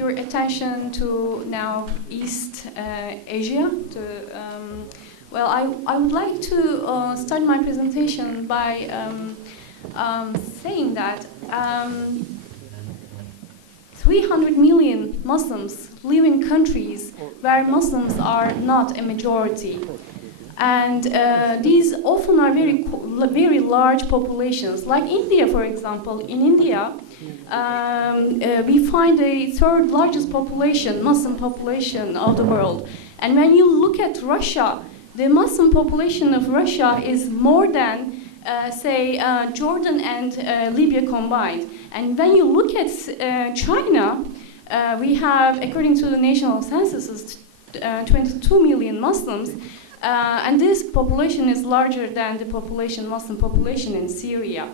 your attention to now East Asia. Well, I would like to start my presentation by saying that 300 million Muslims live in countries where Muslims are not a majority. And these often are very large populations. Like India, for example. In India, we find the third largest population, Muslim population of the world. And when you look at Russia, the Muslim population of Russia is more than, say, Jordan and Libya combined. And when you look at China, we have, according to the national census, 22 million Muslims. And this population is larger than the Muslim population in Syria.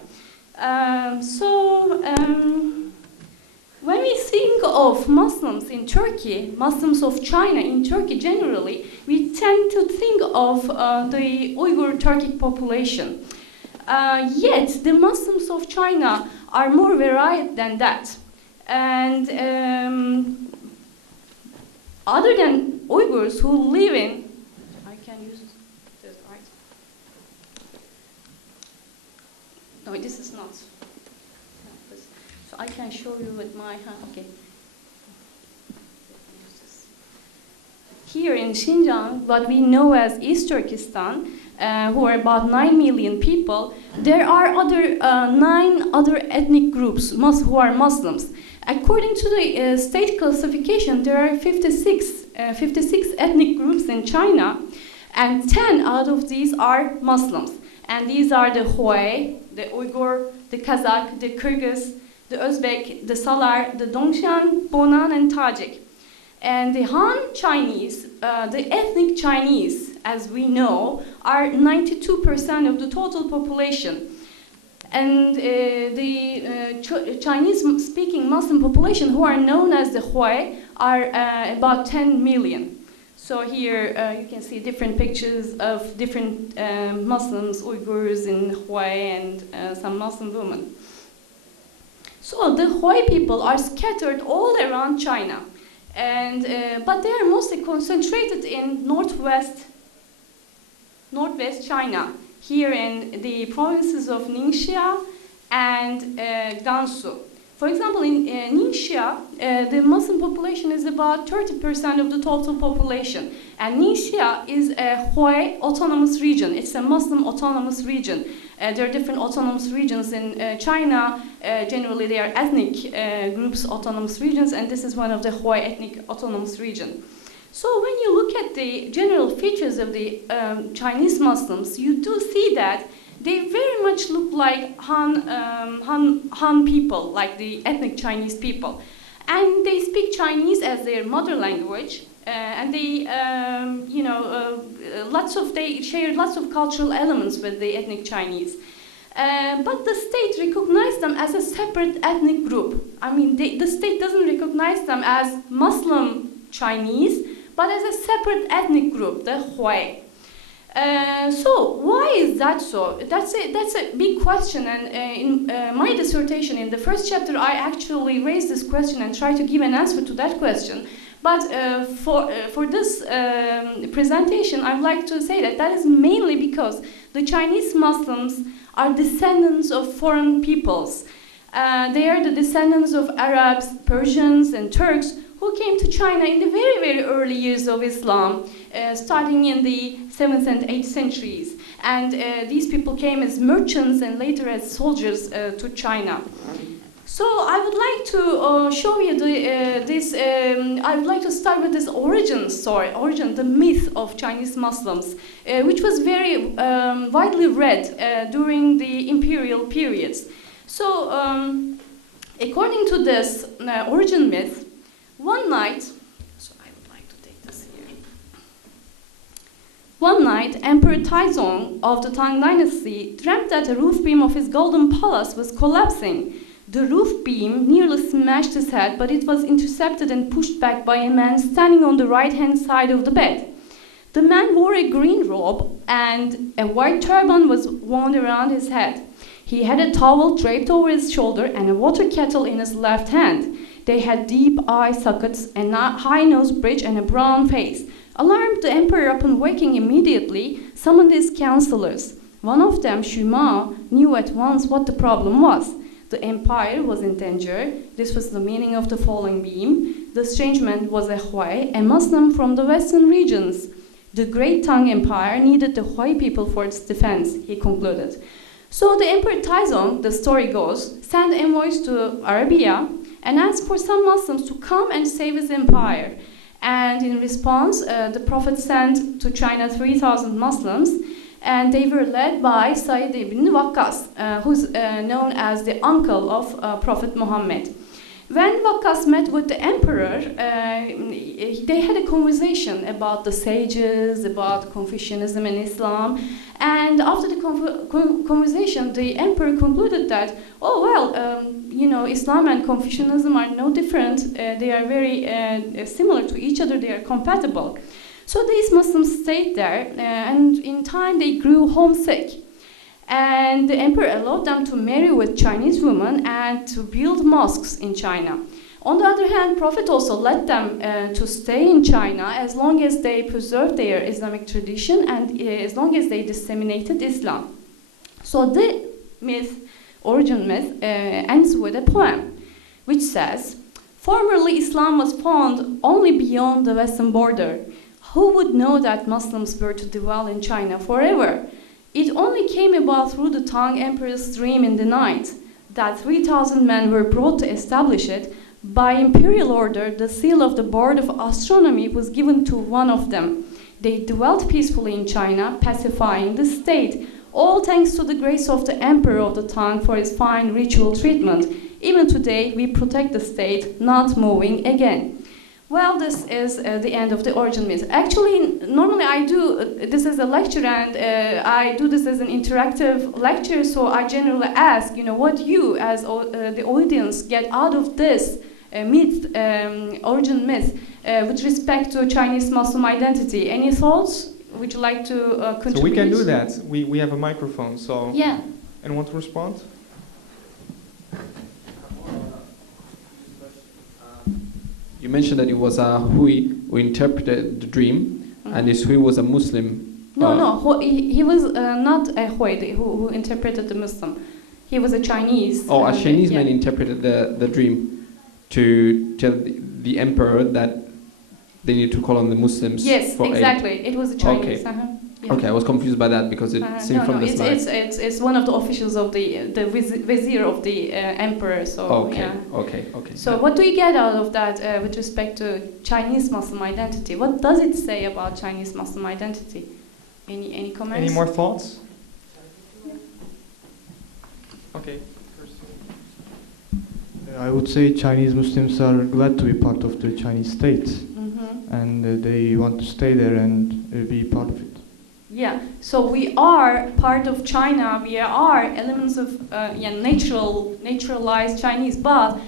When we think of Muslims in Turkey, Muslims of China in Turkey generally, we tend to think of the Uyghur Turkic population. Yet the Muslims of China are more varied than that. And other than Uyghurs who live in, I can use this, right? No, this is not. So I can show you with my hand. Okay. Here in Xinjiang, what we know as East Turkestan, who are about 9 million people, there are 9 other ethnic groups who are Muslims. According to the state classification, there are 56 ethnic groups in China, and 10 out of these are Muslims. And these are the Hui, the Uyghur, the Kazakh, the Kyrgyz, the Uzbek, the Salar, the Dongshan, Bonan, and Tajik. And the Han Chinese, the ethnic Chinese, as we know, are 92% of the total population. And the Chinese-speaking Muslim population, who are known as the Hui, are about 10 million. So here you can see different pictures of different Muslims, Uyghurs in Hui, and some Muslim women. So the Hui people are scattered all around China, and but they are mostly concentrated in northwest China, here in the provinces of Ningxia and Gansu. For example, in Ningxia, the Muslim population is about 30% of the total population, and Ningxia is a Hui autonomous region. It's a Muslim autonomous region. There are different autonomous regions in China. Generally, they are ethnic groups, autonomous regions, and this is one of the Hui ethnic autonomous region. So when you look at the general features of the Chinese Muslims, you do see that they very much look like Han people, like the ethnic Chinese people. And they speak Chinese as their mother language, and they, they share lots of cultural elements with the ethnic Chinese. But the state recognized them as a separate ethnic group. I mean, the state doesn't recognize them as Muslim Chinese, but as a separate ethnic group, the Hui. So why is that so? That's a big question, and in my dissertation, in the first chapter, I actually raised this question and tried to give an answer to that question. But for this presentation, I'd like to say that is mainly because the Chinese Muslims are descendants of foreign peoples. They are the descendants of Arabs, Persians, and Turks who came to China in the very, very early years of Islam, starting in the 7th and 8th centuries. And these people came as merchants and later as soldiers to China. So I would like to show you I would like to start with this origin, the myth of Chinese Muslims, which was very widely read during the imperial periods. So according to this origin myth, one night, Emperor Taizong of the Tang Dynasty dreamt that a roof beam of his golden palace was collapsing. The roof beam nearly smashed his head, but it was intercepted and pushed back by a man standing on the right-hand side of the bed. The man wore a green robe, and a white turban was wound around his head. He had a towel draped over his shoulder and a water kettle in his left hand. They had deep eye sockets, a high nose bridge, and a brown face. Alarmed, the emperor, upon waking immediately, summoned his counselors. One of them, Shuma, knew at once what the problem was. The empire was in danger. This was the meaning of the falling beam. The strange man was a Hui, a Muslim from the western regions. The Great Tang Empire needed the Hui people for its defense, he concluded. So the Emperor Taizong, the story goes, sent envoys to Arabia and asked for some Muslims to come and save his empire. And in response, the Prophet sent to China 3,000 Muslims, and they were led by Said ibn Waqqas, who's known as the uncle of Prophet Muhammad. When Waqqas met with the emperor, they had a conversation about the sages, about Confucianism and Islam. And after the conversation, the emperor concluded that, Islam and Confucianism are no different. They are very similar to each other. They are compatible. So these Muslims stayed there, and in time they grew homesick. And the emperor allowed them to marry with Chinese women and to build mosques in China. On the other hand, Prophet also let them to stay in China as long as they preserved their Islamic tradition and as long as they disseminated Islam. So the origin myth, ends with a poem which says, "Formerly Islam was found only beyond the western border. Who would know that Muslims were to dwell in China forever? It only came about through the Tang Emperor's dream in the night, that 3,000 men were brought to establish it. By imperial order, the seal of the Board of Astronomy was given to one of them. They dwelt peacefully in China, pacifying the state, all thanks to the grace of the Emperor of the Tang for his fine ritual treatment. Even today, we protect the state, not moving again." Well, this is the end of the origin myth. Actually, normally I do this as a lecture, and I do this as an interactive lecture, so I generally ask, what you as the audience get out of this origin myth, with respect to Chinese Muslim identity. Any thoughts? Would you like to contribute? So we can do that. We have a microphone, so... Yeah. Anyone want to respond? You mentioned that it was a Hui who interpreted the dream, and this Hui was a Muslim. No, he was not a Hui who interpreted the Muslim. He was a Chinese. Oh, a Chinese man interpreted the dream to tell the emperor that they need to call on the Muslims. Yes, for exactly. aid. It was a Chinese. Okay. Yeah. Okay, I was confused by that because it seemed from the slide. It's one of the officials of the vizier of the emperor. So okay. Yeah. Okay. So what do you get out of that with respect to Chinese Muslim identity? What does it say about Chinese Muslim identity? Any comments? Any more thoughts? Yeah. Okay. I would say Chinese Muslims are glad to be part of the Chinese state, and they want to stay there and be part of it. Yeah, so we are part of China. We are elements of naturalized Chinese, but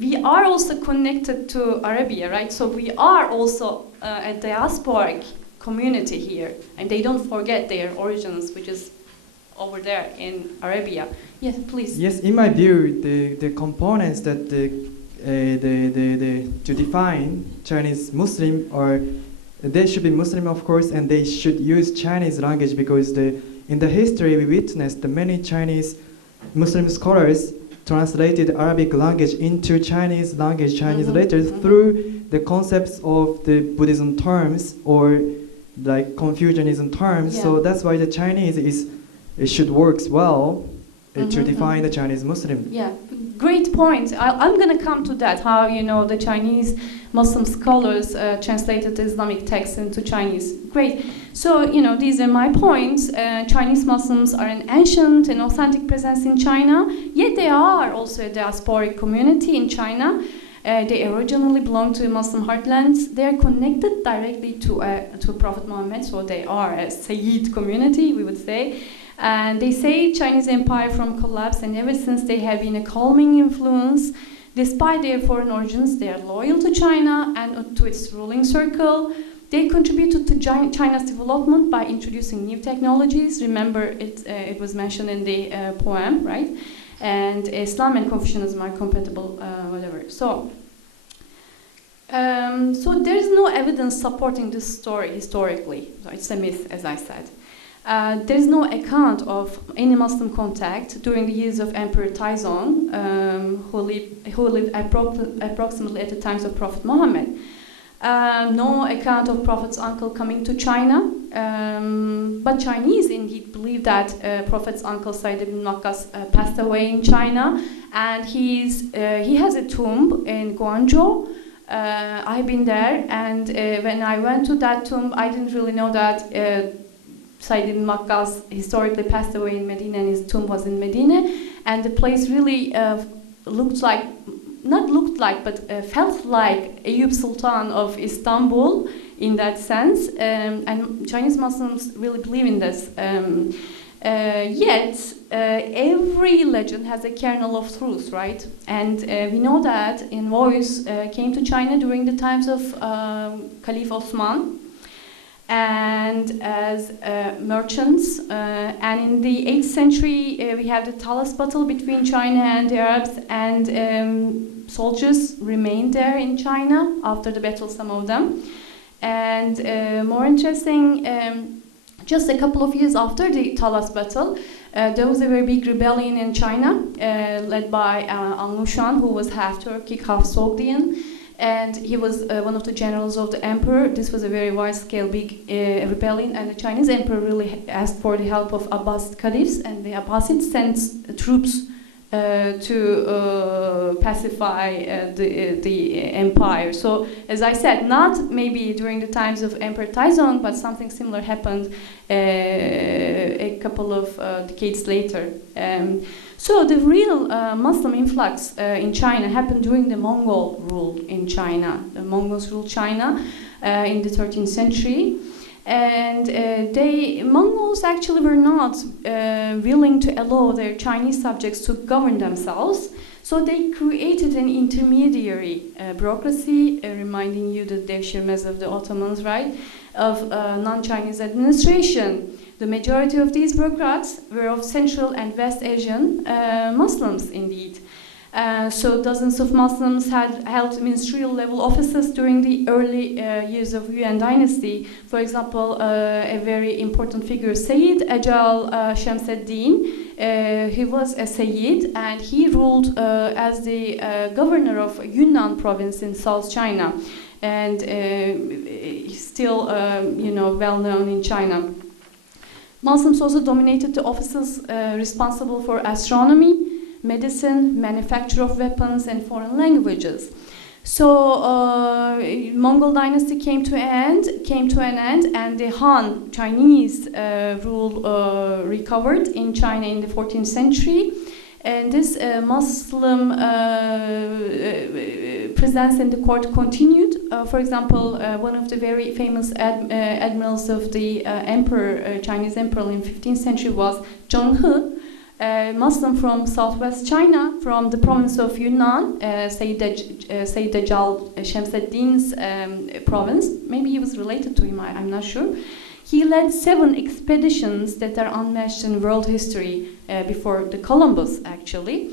we are also connected to Arabia, right? So we are also a diasporic community here, and they don't forget their origins, which is over there in Arabia. Yes, please. Yes, in my view, the components that to define Chinese Muslim are they should be Muslim, of course, and they should use Chinese language because in the history we witnessed the many Chinese Muslim scholars translated Arabic language into Chinese language, Chinese letters through the concepts of the Buddhism terms or like Confucianism terms. Yeah. So that's why the Chinese it should works well to define the Chinese Muslim. Yeah, great point. I'm going to come to that, how, the Chinese Muslim scholars translated Islamic texts into Chinese. Great. So, these are my points. Chinese Muslims are an ancient and authentic presence in China, yet they are also a diasporic community in China. They originally belong to Muslim heartlands. They are connected directly to Prophet Muhammad, so they are a Sayyid community, we would say. And they saved Chinese empire from collapse, and ever since they have been a calming influence. Despite their foreign origins, they are loyal to China and to its ruling circle. They contributed to China's development by introducing new technologies. Remember, it was mentioned in the poem, right? And Islam and Confucianism are compatible, whatever. So, So there's no evidence supporting this story historically. So it's a myth, as I said. There's no account of any Muslim contact during the years of Emperor Taizong, who lived approximately at the times of Prophet Muhammad. No account of Prophet's uncle coming to China, but Chinese indeed believe that Prophet's uncle Said ibn Waqqas passed away in China, and he has a tomb in Guangzhou. I've been there, and when I went to that tomb, I didn't really know that Said ibn Waqqas historically passed away in Medina, and his tomb was in Medina, and the place really felt like Eyüp Sultan of Istanbul in that sense, and Chinese Muslims really believe in this. Yet, every legend has a kernel of truth, right? And we know that envoys came to China during the times of Caliph Osman, and as merchants, and in the 8th century we have the Talas battle between China and the Arabs, and soldiers remained there in China after the battle, some of them. And more interesting, just a couple of years after the Talas battle, there was a very big rebellion in China, led by An Lushan, who was half Turkic, half Sogdian. And he was one of the generals of the emperor. This was a very wide-scale, big rebellion, and the Chinese emperor really asked for the help of Abbasid caliphs, and the Abbasids sent troops to pacify the empire. So, as I said, not maybe during the times of Emperor Taizong, but something similar happened a couple of decades later. So the real Muslim influx in China happened during the Mongol rule in China. The Mongols ruled China in the 13th century. And Mongols actually were not willing to allow their Chinese subjects to govern themselves. So they created an intermediary bureaucracy, reminding you the devshirmez of the Ottomans, right, of non-Chinese administration. The majority of these bureaucrats were of Central and West Asian Muslims, indeed. So dozens of Muslims had held ministerial level offices during the early years of Yuan dynasty. For example, a very important figure, Sayyid Ajal Shamseddin. He was a Sayyid, and he ruled as the governor of Yunnan province in South China, and he's still well known in China. Muslims also dominated the offices responsible for astronomy, medicine, manufacture of weapons, and foreign languages. So Mongol dynasty came to an end, and the Han Chinese rule recovered in China in the 14th century. And this Muslim presence in the court continued. For example, one of the very famous admirals of the Chinese emperor in 15th century was Zheng He, a Muslim from southwest China, from the province of Yunnan, Sayyid Ajal Shamseddin's province. Maybe he was related to him, I'm not sure. He led 7 expeditions that are unmatched in world history before the Columbus, actually.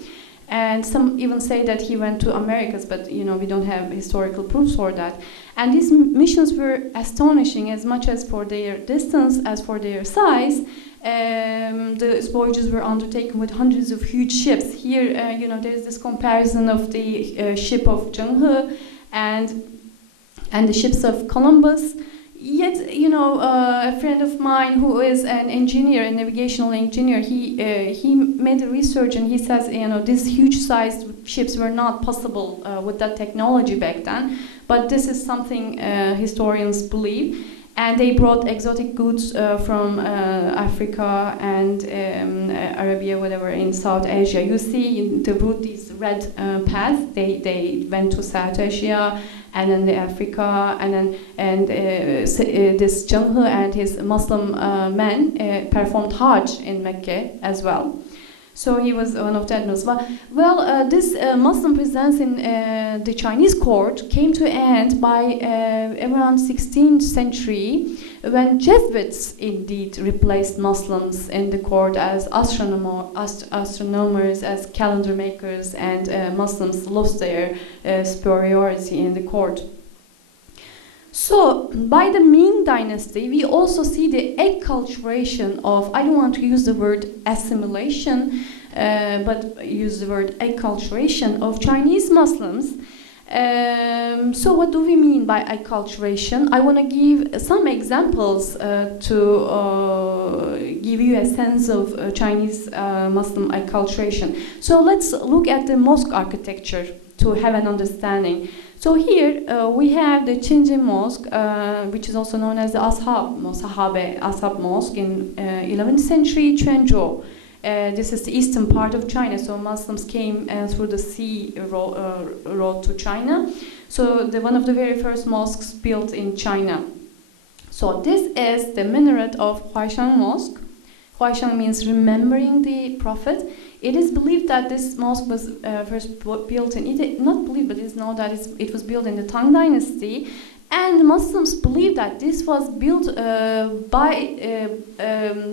And some even say that he went to Americas, but we don't have historical proofs for that. And these missions were astonishing, as much as for their distance as for their size. The voyages were undertaken with hundreds of huge ships. Here, there's this comparison of the ship of Zheng He and the ships of Columbus. Yet, a friend of mine who is an engineer, a navigational engineer, he made a research, and he says, these huge-sized ships were not possible with that technology back then. But this is something historians believe. And they brought exotic goods from Africa and Arabia, whatever, in South Asia. You see the route, these red paths, they went to South Asia, and then Africa, and this Zheng He and his Muslim men performed Hajj in Mecca as well. So he was one of the admirals. Well, this Muslim presence in the Chinese court came to an end by around 16th century, when Jesuits indeed replaced Muslims in the court as astronomers, as calendar makers, and Muslims lost their superiority in the court. So, by the Ming Dynasty, we also see the acculturation of, I don't want to use the word assimilation, but use the word acculturation of Chinese Muslims. So what do we mean by acculturation? I want to give some examples to give you a sense of Chinese Muslim acculturation. So let's look at the mosque architecture to have an understanding. So here we have the Qingjin Mosque, which is also known as the Ashab Mosque in 11th century Quanzhou. This is the eastern part of China, so Muslims came through the sea road to China. So one of the very first mosques built in China. So this is the minaret of Huaishang Mosque. Huaishang means remembering the Prophet. It is believed that this mosque was first built in, not believed, but it is known that it was built in the Tang Dynasty. And Muslims believe that this was built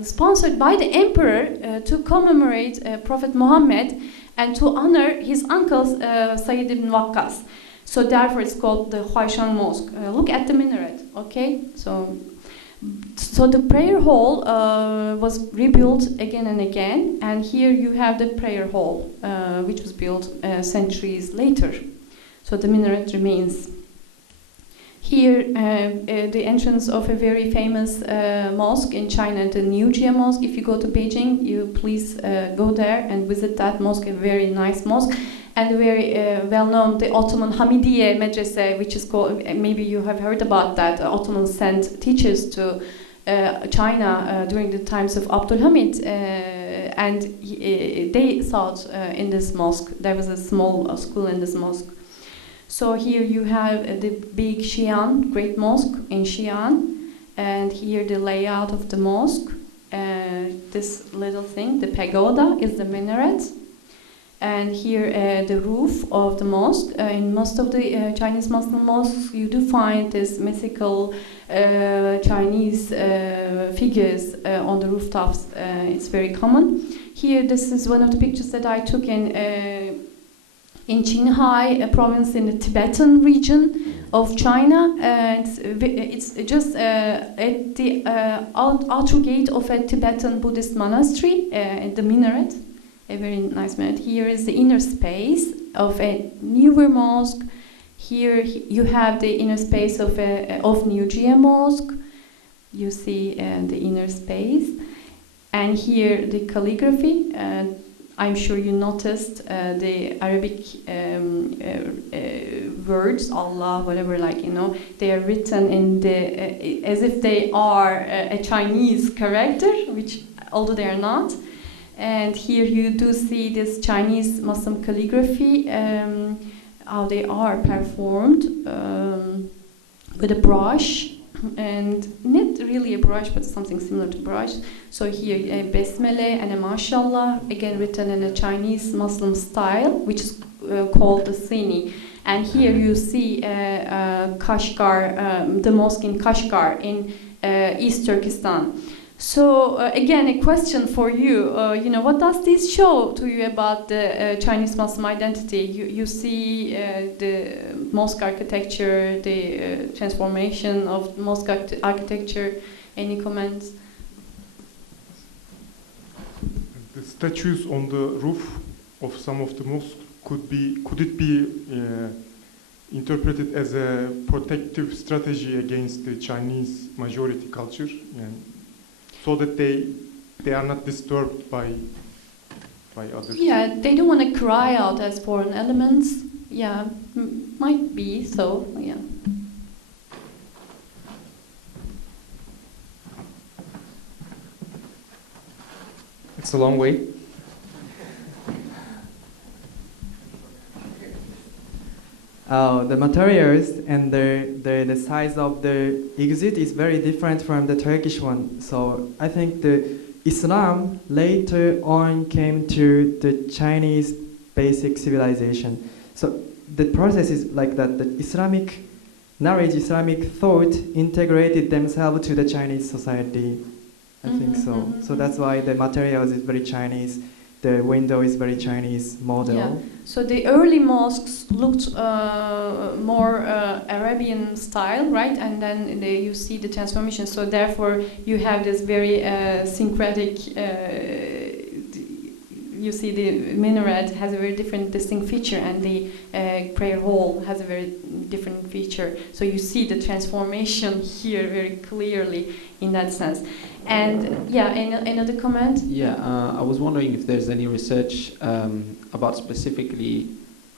sponsored by the emperor to commemorate Prophet Muhammad and to honor his uncle Sayyid ibn Waqqas. So therefore it's called the Huaishang Mosque. Look at the minaret, okay? So the prayer hall was rebuilt again and again, and here you have the prayer hall, which was built centuries later. So the minaret remains. Here, the entrance of a very famous mosque in China, the New Jia Mosque. If you go to Beijing, you please go there and visit that mosque, a very nice mosque. And very well-known, the Ottoman Hamidiye Medrese, which is called, maybe you have heard about that, Ottoman sent teachers to China during the times of Abdul Hamid, and they taught in this mosque. There was a small school in this mosque. So here you have the big Xi'an, great mosque in Xi'an, and here the layout of the mosque. This little thing, the pagoda, is the minaret. And here the roof of the mosque. In most of the Chinese Muslim mosques, you do find this mythical Chinese figures on the rooftops. It's very common. Here, this is one of the pictures that I took in Qinghai, a province in the Tibetan region of China. It's just at the outer gate of a Tibetan Buddhist monastery, the minaret. A very nice minaret. Here is the inner space of a newer mosque. Here you have the inner space of New Jia Mosque. You see the inner space. And here the calligraphy. I'm sure you noticed the Arabic words, Allah, whatever, they are written in as if they are a Chinese character, which although they are not. And here you do see this Chinese Muslim calligraphy, how they are performed with a brush, and not really a brush, but something similar to brush. So here a Besmele and a Mashallah, again written in a Chinese Muslim style, which is called the Sini. And here you see Kashgar, the mosque in Kashgar in East Turkestan. So again, a question for you. What does this show to you about the Chinese Muslim identity? You see the mosque architecture, the transformation of mosque architecture. Any comments? The statues on the roof of some of the mosques could it be interpreted as a protective strategy against the Chinese majority culture? So that they are not disturbed by others. Yeah, they don't want to cry out as foreign elements. Yeah, might be so. Yeah. It's a long way. The materials and the size of the exit is very different from the Turkish one. So I think the Islam later on came to the Chinese basic civilization. So the process is like that. The Islamic knowledge, Islamic thought integrated themselves to the Chinese society. I think so. So that's why the materials is very Chinese. the window is very Chinese model. Yeah. So the early mosques looked more Arabian style, right? And then you see the transformation. So therefore, you have this very syncretic. You see the minaret has a very different, distinct feature, and the prayer hall has a very different feature. So you see the transformation here very clearly in that sense. And yeah, another comment? Yeah, I was wondering if there's any research about specifically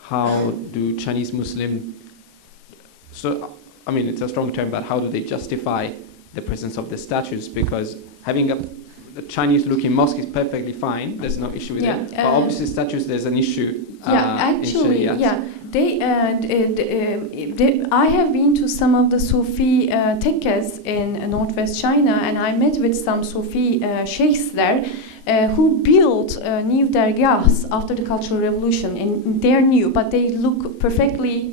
how do Chinese Muslim, so I mean it's a strong term, but how do they justify the presence of the statues? Because having a Chinese-looking mosque is perfectly fine. There's no issue with it. But obviously, statues, there's an issue. Actually, I have been to some of the Sufi tekkes in northwest China, and I met with some Sufi sheikhs there who built new dargahs after the Cultural Revolution. And they're new, but they look perfectly.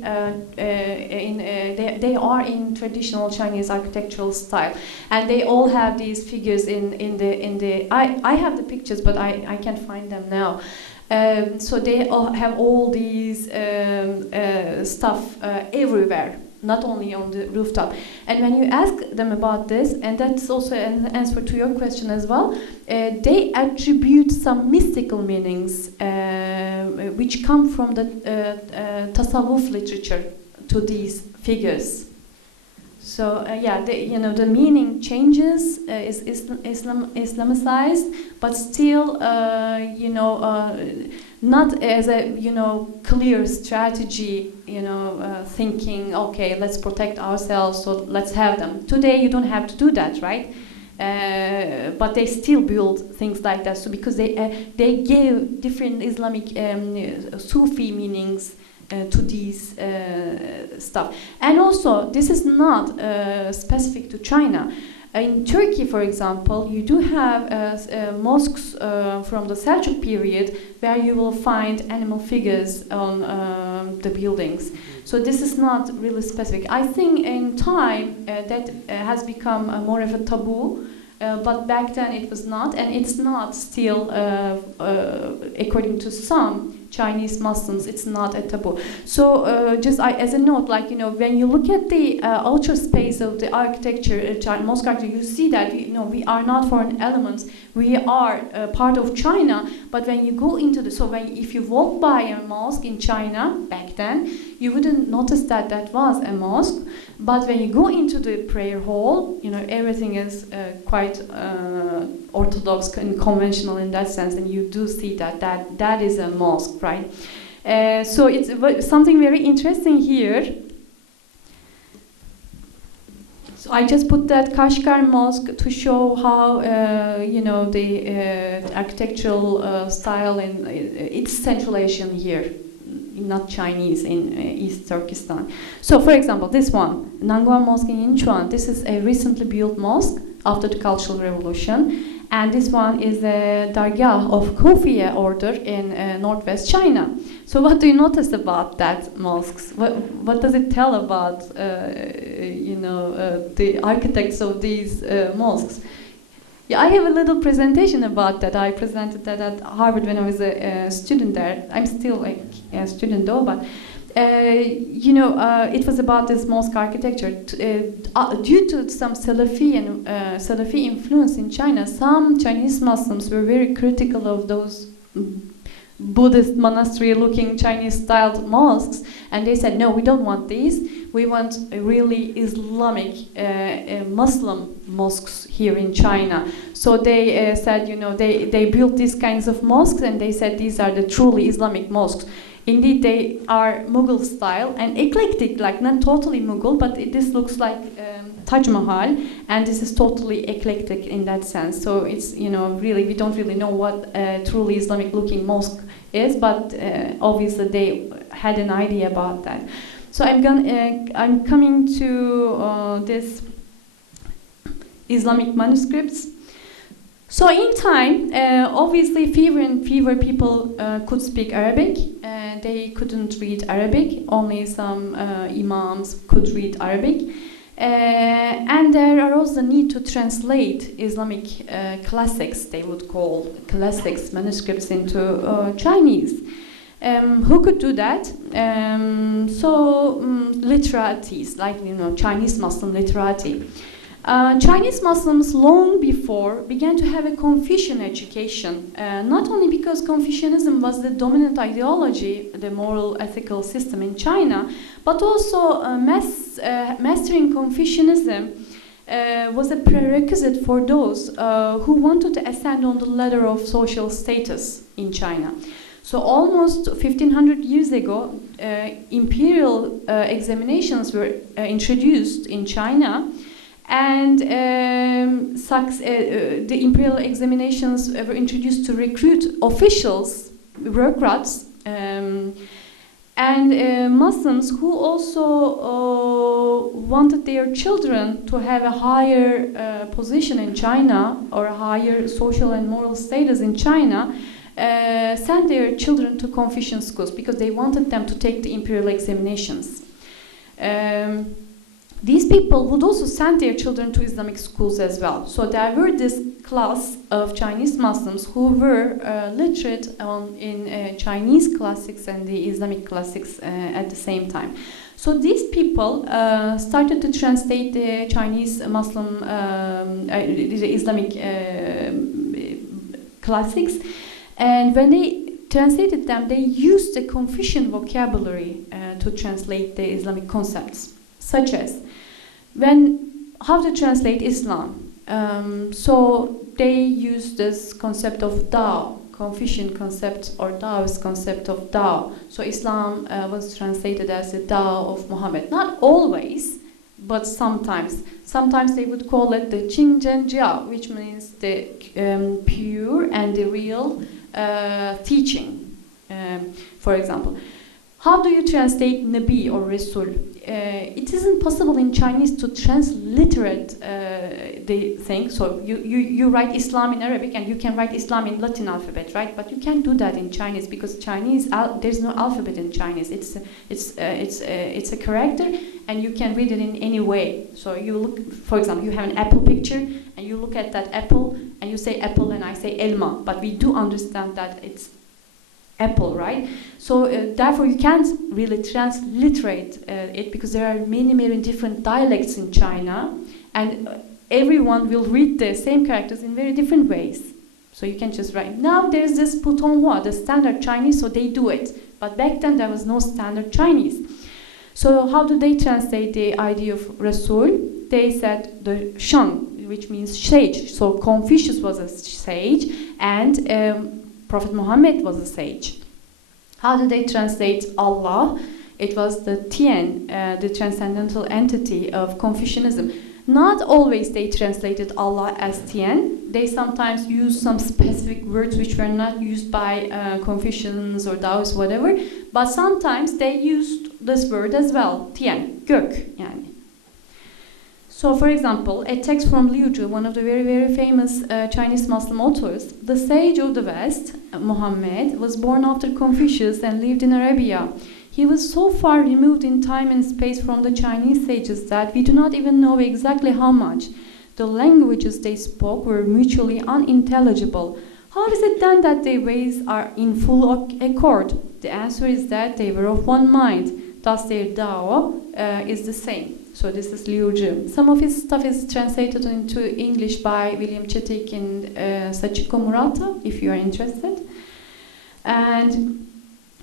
They are in traditional Chinese architectural style, and they all have these figures in the. I have the pictures, but I can't find them now. So they all have all these stuff everywhere, not only on the rooftop. And when you ask them about this, and that's also an answer to your question as well, they attribute some mystical meanings which come from the tasawwuf literature to these figures. So the meaning changes, is Islamicized, but still, not as a clear strategy. Thinking, okay, let's protect ourselves, so let's have them. Today, you don't have to do that, right? But they still build things like that. So because they give different Islamic Sufi meanings to these stuff. And also, this is not specific to China. In Turkey, for example, you do have mosques from the Seljuk period where you will find animal figures on the buildings. So this is not really specific. I think in time that has become more of a taboo. But back then it was not, and it's not still, according to some Chinese Muslims, it's not a taboo. So just as a note, when you look at the outer space of the architecture, mosque architecture, you see that we are not foreign elements. We are part of China. But when you go into if you walk by a mosque in China back then, you wouldn't notice that was a mosque. But when you go into the prayer hall, everything is quite orthodox and conventional in that sense, and you do see that is a mosque, right? So it's something very interesting here. So I just put that Kashgar Mosque to show how the architectural style and it's Central Asian here, not Chinese in East Turkestan. So, for example, this one, Nangguan Mosque in Yinchuan. This is a recently built mosque after the Cultural Revolution, and this one is a dargah of Kufiya order in northwest China. So, what do you notice about that mosques? What does it tell about the architects of these mosques? Yeah, I have a little presentation about that. I presented that at Harvard when I was a student there. I'm still a student though, but it was about this mosque architecture. Due to some Salafi influence in China, some Chinese Muslims were very critical of those Buddhist monastery-looking Chinese-styled mosques, and they said, no, we don't want these. We want a really Islamic Muslim mosques here in China. So they said, they built these kinds of mosques, and they said these are the truly Islamic mosques. Indeed, they are Mughal style and eclectic, not totally Mughal, but this looks like Taj Mahal, and this is totally eclectic in that sense. So it's, really, we don't really know what a truly Islamic-looking mosque is, but obviously they had an idea about that. So I'm coming to this Islamic manuscripts. So in time, obviously fewer people could speak Arabic. They couldn't read Arabic. Only some imams could read Arabic. And there are also need to translate Islamic classics, they would call classics, manuscripts into Chinese. Who could do that? Literacies, like Chinese Muslim literati. Chinese Muslims long before began to have a Confucian education, not only because Confucianism was the dominant ideology, the moral ethical system in China, but also mastering Confucianism was a prerequisite for those who wanted to ascend on the ladder of social status in China. So almost 1500 years ago, imperial examinations were introduced in China. And the imperial examinations were introduced to recruit officials, bureaucrats, and Muslims who also wanted their children to have a higher position in China or a higher social and moral status in China, sent their children to Confucian schools because they wanted them to take the imperial examinations. These people would also send their children to Islamic schools as well. So there were this class of Chinese Muslims who were literate in Chinese classics and the Islamic classics at the same time. So these people started to translate the Chinese Muslim, the Islamic classics, and when they translated them, they used the Confucian vocabulary to translate the Islamic concepts, such as how to translate Islam. So they use this concept of Tao, Confucian concept or Taoist concept of Tao. So Islam was translated as the Tao of Muhammad. Not always, but sometimes. Sometimes they would call it the Qingzhen Jia, which means the pure and the real teaching. For example, how do you translate Nabi or Rasul? It isn't possible in Chinese to transliterate the thing. So you write Islam in Arabic and you can write Islam in Latin alphabet, right? But you can't do that in Chinese because Chinese there's no alphabet in Chinese. It's a character and you can read it in any way. So you look, for example, you have an apple picture and you look at that apple and you say apple and I say elma, but we do understand that it's apple, right? So therefore you can't really transliterate it because there are many different dialects in China and everyone will read the same characters in very different ways. So you can just write. Now there's this Putonghua, the standard Chinese, so they do it. But back then there was no standard Chinese. So how do they translate the idea of Rasul? They said the Shang, which means sage. So Confucius was a sage and Prophet Muhammad was a sage. How did they translate Allah? It was the Tian, the transcendental entity of Confucianism. Not always they translated Allah as Tian. They sometimes used some specific words which were not used by Confucians or Taoists, whatever. But sometimes they used this word as well, Tian, gök yani. So, for example, a text from Liu Zhi, one of the very famous Chinese Muslim authors, the sage of the West, Muhammad, was born after Confucius and lived in Arabia. He was so far removed in time and space from the Chinese sages that we do not even know exactly how much. The languages they spoke were mutually unintelligible. How is it then that their ways are in full accord? The answer is that they were of one mind. Thus their Dao is the same. So this is Liu Zhi. Some of his stuff is translated into English by William Chittick and Sachiko Murata, if you are interested. And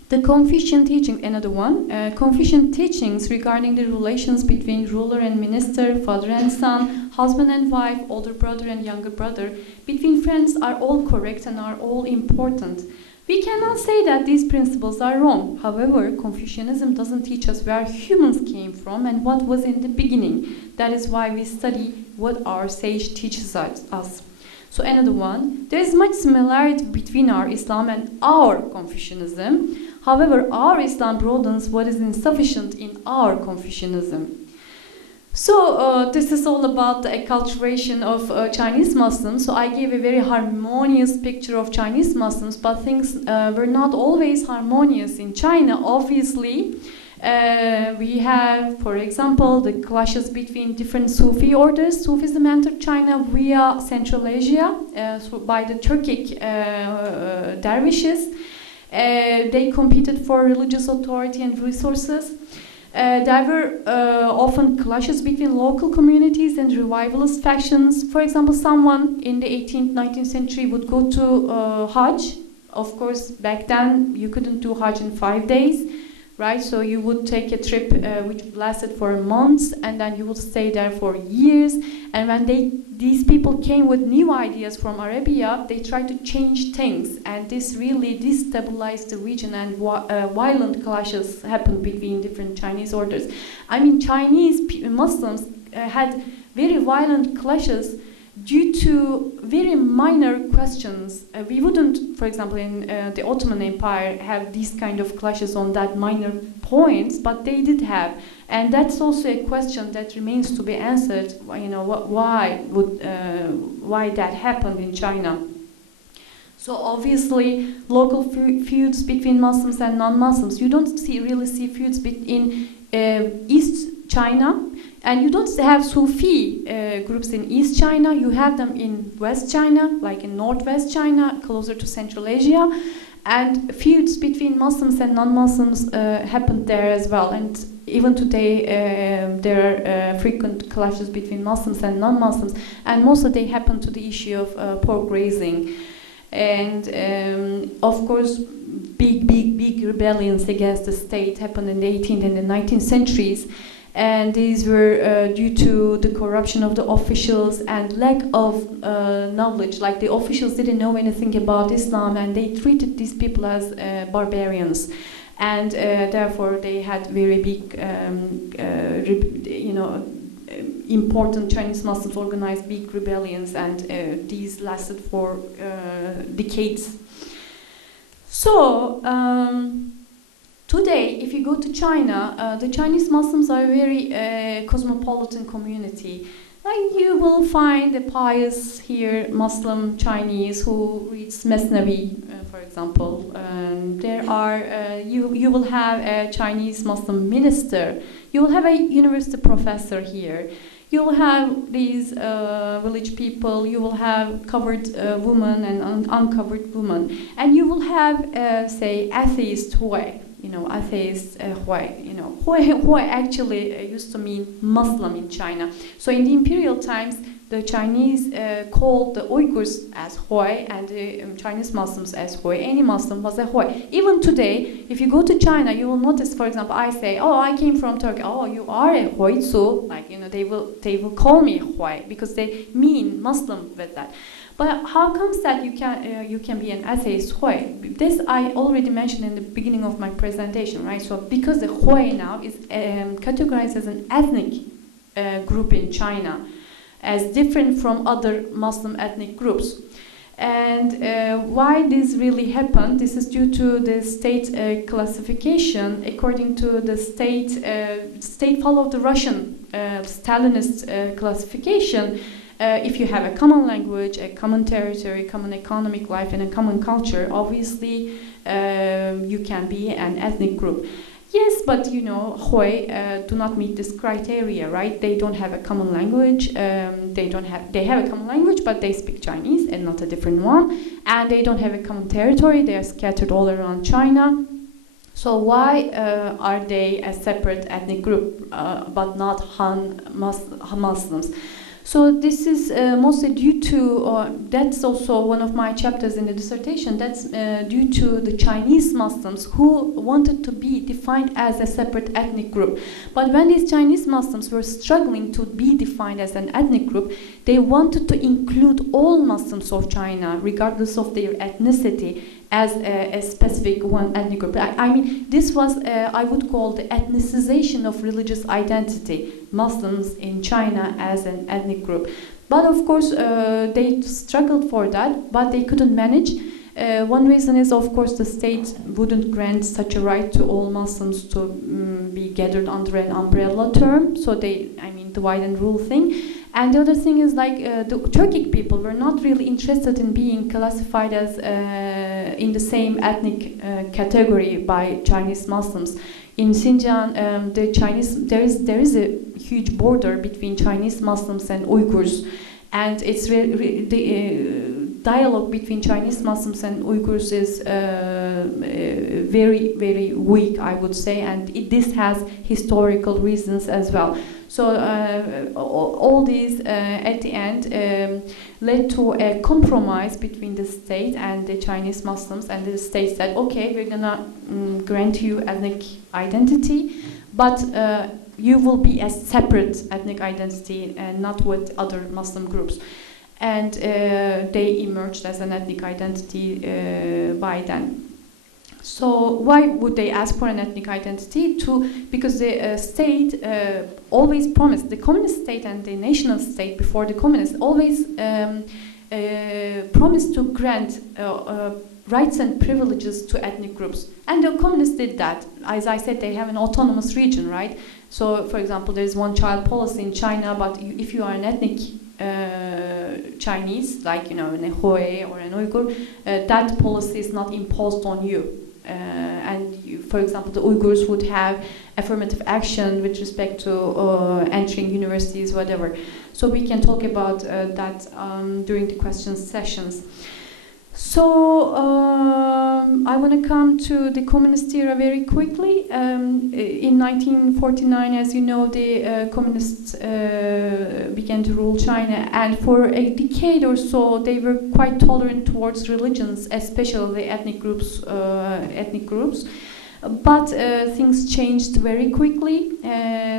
the Confucian teaching, another one. Confucian teachings regarding the relations between ruler and minister, father and son, husband and wife, older brother and younger brother, between friends are all correct and are all important. We cannot say that these principles are wrong. However, Confucianism doesn't teach us where humans came from and what was in the beginning. That is why we study what our sage teaches us. So another one, there is much similarity between our Islam and our Confucianism. However, our Islam broadens what is insufficient in our Confucianism. So this is all about the acculturation of Chinese Muslims. So I gave a very harmonious picture of Chinese Muslims, but things were not always harmonious in China, obviously. We have, for example, the clashes between different Sufi orders. Sufism entered China via Central Asia by the Turkic dervishes. They competed for religious authority and resources. There were often clashes between local communities and revivalist factions. For example, someone in the 18th, 19th century would go to Hajj. Of course, back then you couldn't do Hajj in 5 days, right? So you would take a trip which lasted for months, and then you would stay there for years. And when these people came with new ideas from Arabia, they tried to change things, and this really destabilized the region, and violent clashes happened between different Chinese orders. I mean, Chinese Muslims had very violent clashes due to very minor questions. We wouldn't, for example, in the Ottoman Empire have these kind of clashes on that minor points, but they did have. And that's also a question that remains to be answered, you know, why that happened in China. So obviously, local feuds between Muslims and non-Muslims. You don't really see feuds in East China, and you don't have Sufi groups in East China. You have them in West China, like in Northwest China, closer to Central Asia. And feuds between Muslims and non-Muslims happened there as well. And even today, there are frequent clashes between Muslims and non-Muslims. And mostly they happen to the issue of pork raising. And of course, big rebellions against the state happened in the 18th and the 19th centuries. And these were due to the corruption of the officials and lack of knowledge. Like, the officials didn't know anything about Islam, and they treated these people as barbarians. And therefore, they had very big, important Chinese Muslims organized big rebellions, and these lasted for decades. So, today, if you go to China, the Chinese Muslims are a very cosmopolitan community. Like, you will find a pious here Muslim Chinese who reads Mesnavi, for example. There are you will have a Chinese Muslim minister. You will have a university professor here. You will have these village people. You will have covered women and uncovered women, and you will have say atheist Hui. Atheist Hui. Hui actually used to mean Muslim in China. So in the imperial times, the Chinese called the Uyghurs as Hui, and the Chinese Muslims as Hui. Any Muslim was a Hui. Even today, if you go to China, you will notice, for example, I say, "Oh, I came from Turkey." "Oh, you are a Hui too." Like, they will call me Hui because they mean Muslim with that. But how comes that you can be an atheist Hui? This I already mentioned in the beginning of my presentation, right? So because the Hui now is categorized as an ethnic group in China, as different from other Muslim ethnic groups. And why this really happened? This is due to the state classification. According to the state followed the Russian Stalinist classification. If you have a common language, a common territory, common economic life, and a common culture, obviously you can be an ethnic group. Yes, but Hui do not meet this criteria, right? They don't have a common language. They have a common language, but they speak Chinese and not a different one. And they don't have a common territory. They are scattered all around China. So why are they a separate ethnic group, but not Han Muslims? So this is mostly due to, that's also one of my chapters in the dissertation, that's due to the Chinese Muslims who wanted to be defined as a separate ethnic group. But when these Chinese Muslims were struggling to be defined as an ethnic group, they wanted to include all Muslims of China, regardless of their ethnicity, as a specific one ethnic group. I mean, this was, I would call the ethnicization of religious identity, Muslims in China as an ethnic group. But of course, they struggled for that, but they couldn't manage. One reason is, of course, the state wouldn't grant such a right to all Muslims to be gathered under an umbrella term, so divide and rule thing. And the other thing is, like, the Turkic people were not really interested in being classified as in the same ethnic category by Chinese Muslims. in Xinjiang, the Chinese there is a huge border between Chinese Muslims and Uyghurs, and it's the dialogue between Chinese Muslims and Uyghurs is very, very weak, I would say, and this has historical reasons as well. So all these at the end led to a compromise between the state and the Chinese Muslims, and the state said, okay, we're gonna grant you ethnic identity, but you will be a separate ethnic identity and not with other Muslim groups. And they emerged as an ethnic identity by then. So why would they ask for an ethnic identity? Because the state always promised, the communist state and the national state before the communists always promised to grant rights and privileges to ethnic groups. And the communists did that. As I said, they have an autonomous region, right? So, for example, there's one-child policy in China, but if you are an ethnic Chinese, like an Hui or an Uyghur, that policy is not imposed on you. For example, the Uyghurs would have affirmative action with respect to entering universities, whatever. So we can talk about that during the question sessions. So I want to come to the communist era very quickly. In 1949, as you know, the communists began to rule China, and for a decade or so, they were quite tolerant towards religions, especially the ethnic groups. But things changed very quickly.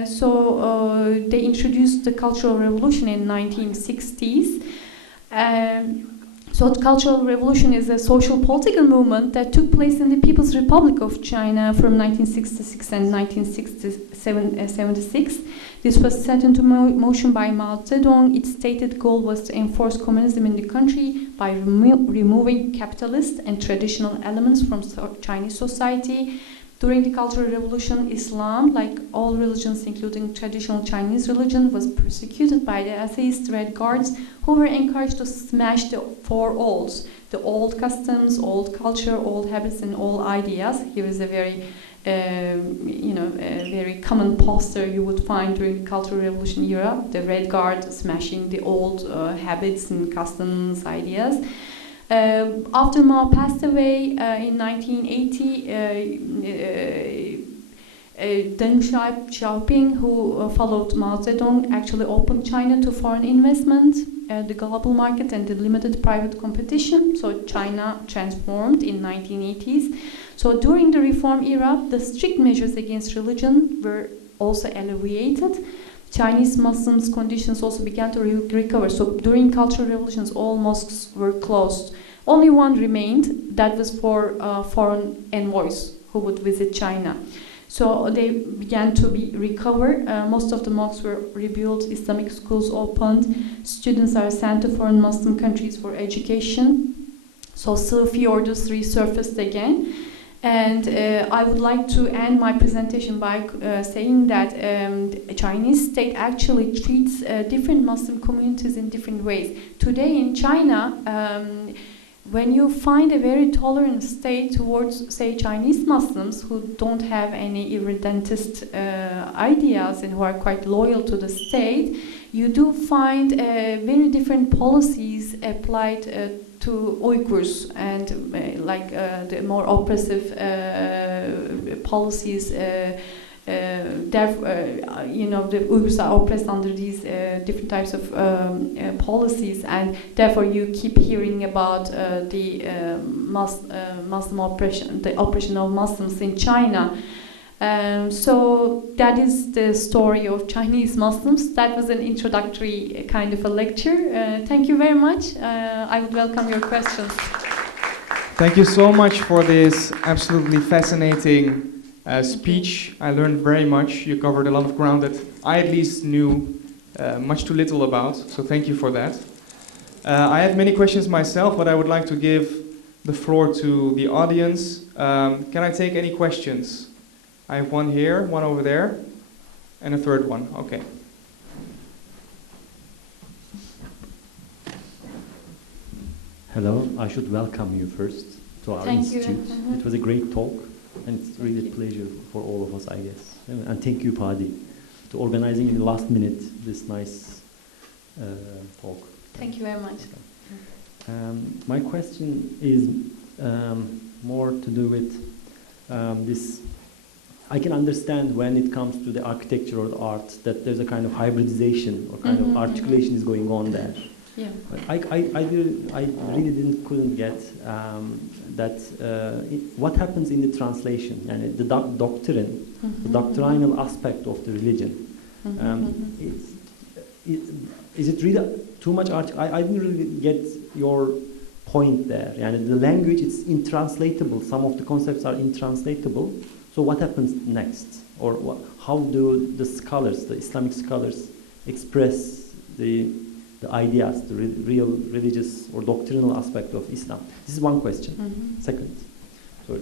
So they introduced the Cultural Revolution in 1960s. So the Cultural Revolution is a social political movement that took place in the People's Republic of China from 1966 and 1976. This was set into motion by Mao Zedong. Its stated goal was to enforce communism in the country by removing capitalist and traditional elements from Chinese society. During the Cultural Revolution, Islam, like all religions including traditional Chinese religion, was persecuted by the atheist Red Guards, who were encouraged to smash the four olds, the old customs, old culture, old habits, and old ideas. Here is a very, a very common poster you would find during the Cultural Revolution era: the Red Guard smashing the old habits and customs, ideas. After Mao passed away in 1980, Deng Xiaoping, who followed Mao Zedong, actually opened China to foreign investment, the global market, and the limited private competition. So China transformed in 1980s. So during the reform era, the strict measures against religion were also alleviated. Chinese Muslims' conditions also began to recover. So during Cultural Revolutions, all mosques were closed. Only one remained. That was for foreign envoys who would visit China. So they began to be recovered. Most of the mosques were rebuilt. Islamic schools opened. Students are sent to foreign Muslim countries for education. So Sufi orders resurfaced again. And I would like to end my presentation by saying that the Chinese state actually treats different Muslim communities in different ways. Today in China, when you find a very tolerant state towards, say, Chinese Muslims who don't have any irredentist ideas and who are quite loyal to the state, you do find very different policies applied to Uyghurs, and the more oppressive policies. The Uyghurs are oppressed under these different types of policies, and therefore you keep hearing about the Muslim oppression, the oppression of Muslims in China. So that is the story of Chinese Muslims. That was an introductory kind of a lecture. Thank you very much. I would welcome your questions. Thank you so much for this absolutely fascinating speech. I learned very much. You covered a lot of ground that I at least knew much too little about, so thank you for that. I have many questions myself, but I would like to give the floor to the audience. Can I take any questions? I have one here, one over there, and a third one. Okay. Hello, I should welcome you first to our Thank you. institute. It was a great talk. And it's really a pleasure for all of us, I guess. And thank you, Padi, to organizing in the last minute this nice talk. Thank you very much. My question is more to do with this. I can understand when it comes to the architecture or the art that there's a kind of hybridization or kind of articulation is going on there. Yeah. But I really couldn't get that what happens in the translation and the doctrine, the doctrinal aspect of the religion. Is it really too much art? I didn't really get your point there. And the language is intranslatable. Some of the concepts are intranslatable. So what happens next? Or how do the scholars, the Islamic scholars, express the ideas, the real religious or doctrinal aspect of Islam? This is one question. Second. So,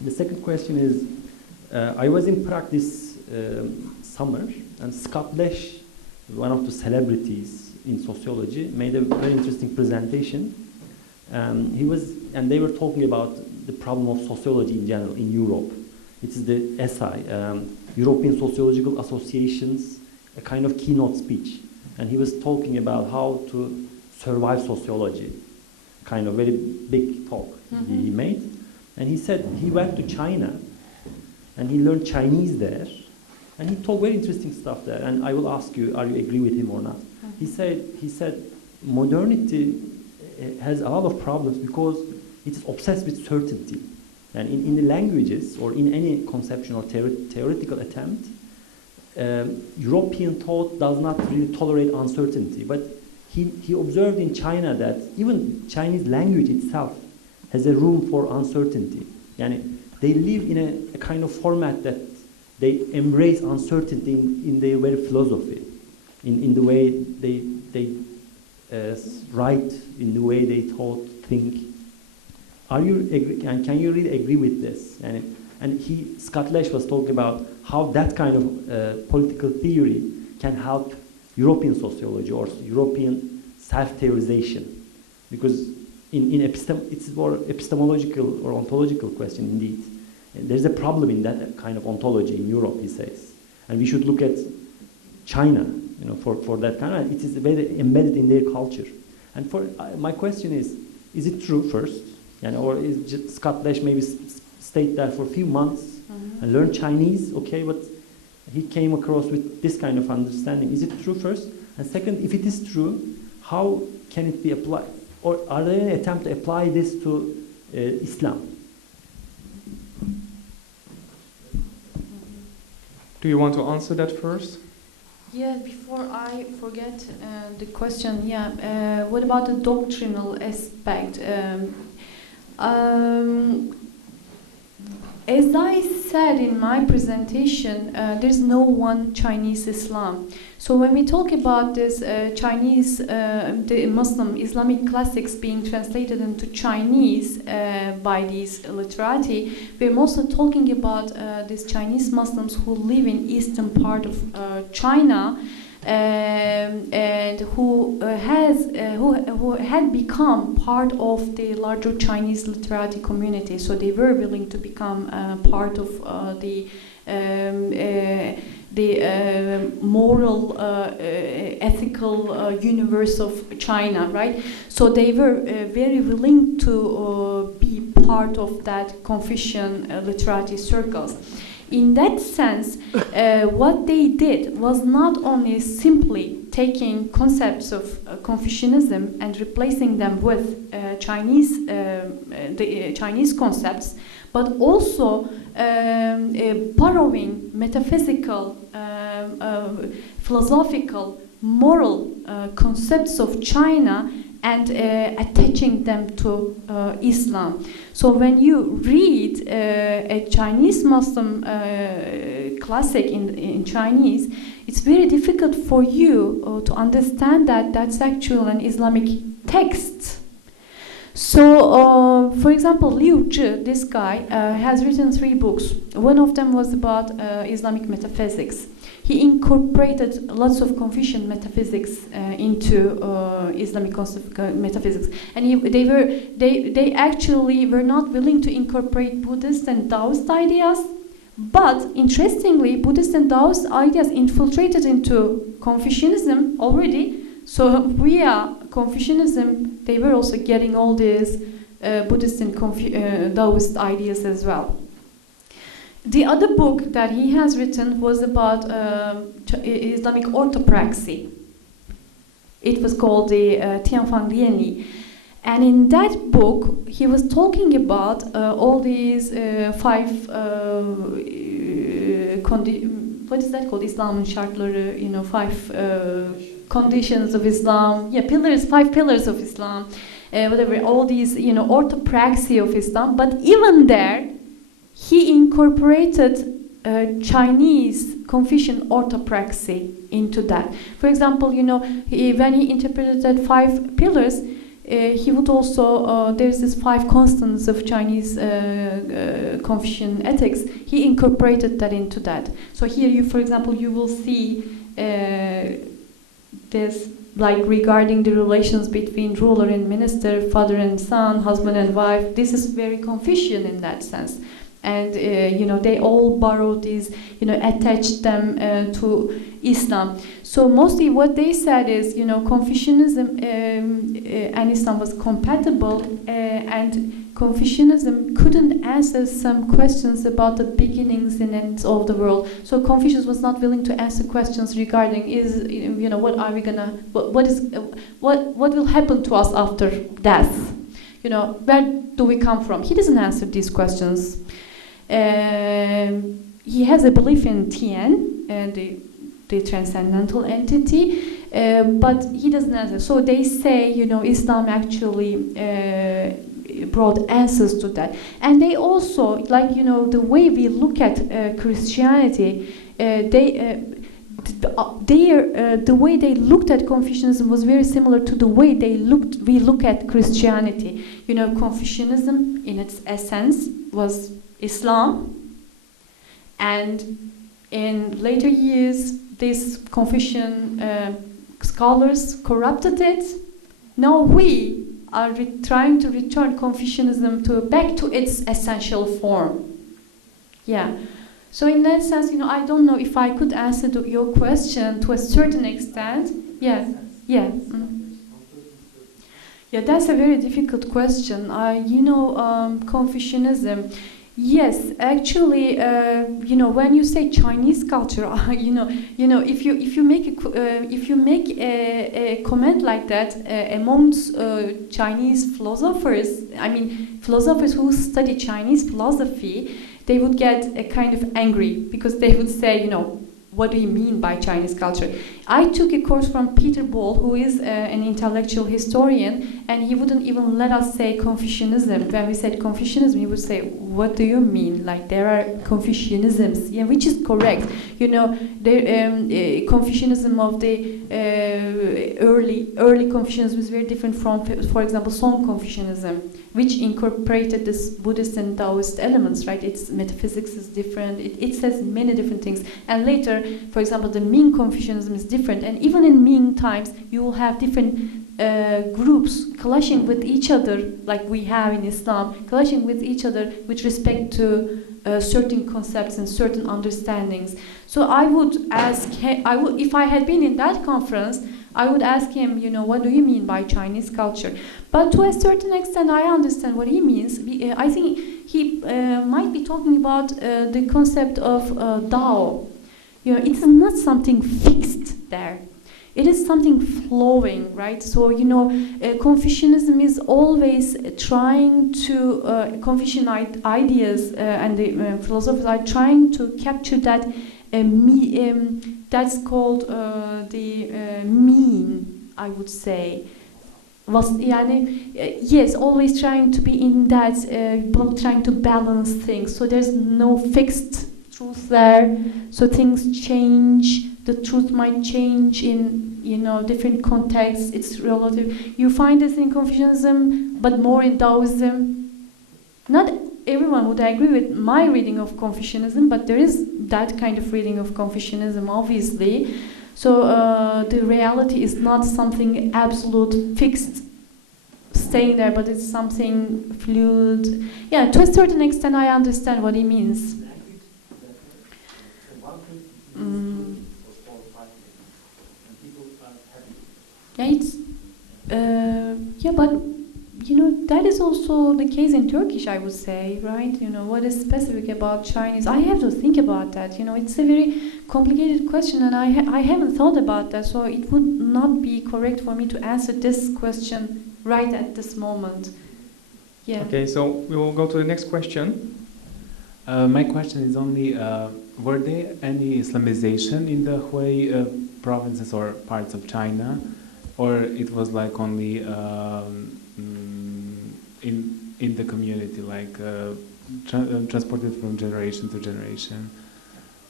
the second question is, I was in Prague this summer, and Scott Lesh, one of the celebrities in sociology, made a very interesting presentation. They were talking about the problem of sociology in general in Europe. It is the ACI, European Sociological Association's a kind of keynote speech. And he was talking about how to survive sociology, kind of very big talk he made. And he said he went to China and he learned Chinese there. And he told very interesting stuff there. And I will ask you, are you agree with him or not? He said modernity has a lot of problems because it's obsessed with certainty. And in the languages or in any conception or theoretical attempt, European thought does not really tolerate uncertainty. But he observed in China that even Chinese language itself has a room for uncertainty. Yani they live in a kind of format that they embrace uncertainty in their very philosophy, in the way they write, in the way they think. Are you agree, and can you really agree with this? And Scott Lesh was talking about how that kind of political theory can help European sociology or European self-theorization, because it's more epistemological or ontological question indeed. There's a problem in that kind of ontology in Europe, he says, and we should look at China, for that kind of. It is very embedded in their culture. And my question is it true first, or is just Scott Lesh maybe stayed there for a few months and learned Chinese? Okay, but he came across with this kind of understanding. Is it true first? And second, if it is true, how can it be applied? Or are there any attempt to apply this to Islam? Do you want to answer that first? Yeah, before I forget the question, what about the doctrinal aspect? As I said in my presentation, there's no one Chinese Islam. So when we talk about this Chinese, the Muslim Islamic classics being translated into Chinese by these literati, we're mostly talking about these Chinese Muslims who live in eastern part of China, and who had become part of the larger Chinese literati community. So they were willing to become part of the moral, ethical universe of China, right? So they were very willing to be part of that Confucian literati circles. In that sense, what they did was not only simply taking concepts of Confucianism and replacing them with Chinese concepts, but also borrowing metaphysical, philosophical, moral concepts of China and attaching them to Islam. So when you read a Chinese Muslim classic in Chinese, it's very difficult for you to understand that that's actually an Islamic text. So, for example, Liu Zhi, this guy, has written 3 books. One of them was about Islamic metaphysics. he incorporated lots of Confucian metaphysics into Islamic metaphysics, and they actually were not willing to incorporate Buddhist and Taoist ideas. But interestingly, Buddhist and Taoist ideas infiltrated into Confucianism already. So via Confucianism, they were also getting all these Buddhist and Taoist ideas as well. The other book that he has written was about Islamic orthopraxy. It was called the Tianfang Lianli. And in that book, he was talking about all these five, what is that called? Islam'ın şartları, five conditions of Islam. Yeah, five pillars of Islam. Whatever, all these, orthopraxy of Islam. But even there, he incorporated Chinese Confucian orthopraxy into that. For example, when he interpreted that five pillars, he would also, there's this five constants of Chinese Confucian ethics. He incorporated that into that. So here, for example, you will see this, like regarding the relations between ruler and minister, father and son, husband and wife. This is very Confucian in that sense. And they all borrowed these, attached them to Islam. So mostly what they said is, Confucianism and Islam was compatible, and Confucianism couldn't answer some questions about the beginnings and ends of the world. So Confucius was not willing to answer questions regarding what are we gonna, what will happen to us after death? Where do we come from? He doesn't answer these questions. He has a belief in Tian, the transcendental entity, but he doesn't answer. So they say, Islam actually brought answers to that. And they also, the way we look at Christianity, the way they looked at Confucianism was very similar to the way we look at Christianity. Confucianism, in its essence, was Islam, and in later years, these Confucian scholars corrupted it. Now we are trying to return Confucianism back to its essential form. Yeah. So in that sense, I don't know if I could answer your question to a certain extent. Yeah. Yeah. Yeah, that's a very difficult question. Confucianism. Yes, actually, when you say Chinese culture, if you make a comment like that amongst Chinese philosophers, philosophers who study Chinese philosophy, they would get a kind of angry because they would say, what do you mean by Chinese culture? I took a course from Peter Ball, who is an intellectual historian, and he wouldn't even let us say Confucianism. When we said Confucianism, he would say, what do you mean? Like, there are Confucianisms, yeah, which is correct. The Confucianism of the early Confucianism is very different from, for example, Song Confucianism, which incorporated this Buddhist and Taoist elements, right? Its metaphysics is different. It says many different things. And later, for example, the Ming Confucianism is different. And even in Ming times, you will have different groups clashing with each other, like we have in Islam, clashing with each other with respect to certain concepts and certain understandings. So I would ask, if I had been in that conference, I would ask him, what do you mean by Chinese culture? But to a certain extent, I understand what he means. I think he might be talking about the concept of Dao. It's not something fixed there. It is something flowing, right? So, Confucianism is always trying to, Confucian ideas and the philosophers are trying to capture that that's called the mean, I would say. Yes, always trying to be in that, trying to balance things. So there's no fixed truth there. So things change. The truth might change in different contexts. It's relative. You find this in Confucianism, but more in Taoism. Not everyone would agree with my reading of Confucianism, but there is that kind of reading of Confucianism, obviously. So the reality is not something absolute, fixed, staying there, but it's something fluid. Yeah, to a certain extent, I understand what he means. Yeah, it's yeah, but you know that is also the case in Turkish, I would say, right? You know, what is specific about Chinese? I have to think about that. You know, it's a very complicated question, and I haven't thought about that, so it would not be correct for me to answer this question right at this moment. Yeah. Okay, so we will go to the next question. My question is only, were there any Islamization in the Hui provinces or parts of China, or it was like only in the community, like transported from generation to generation?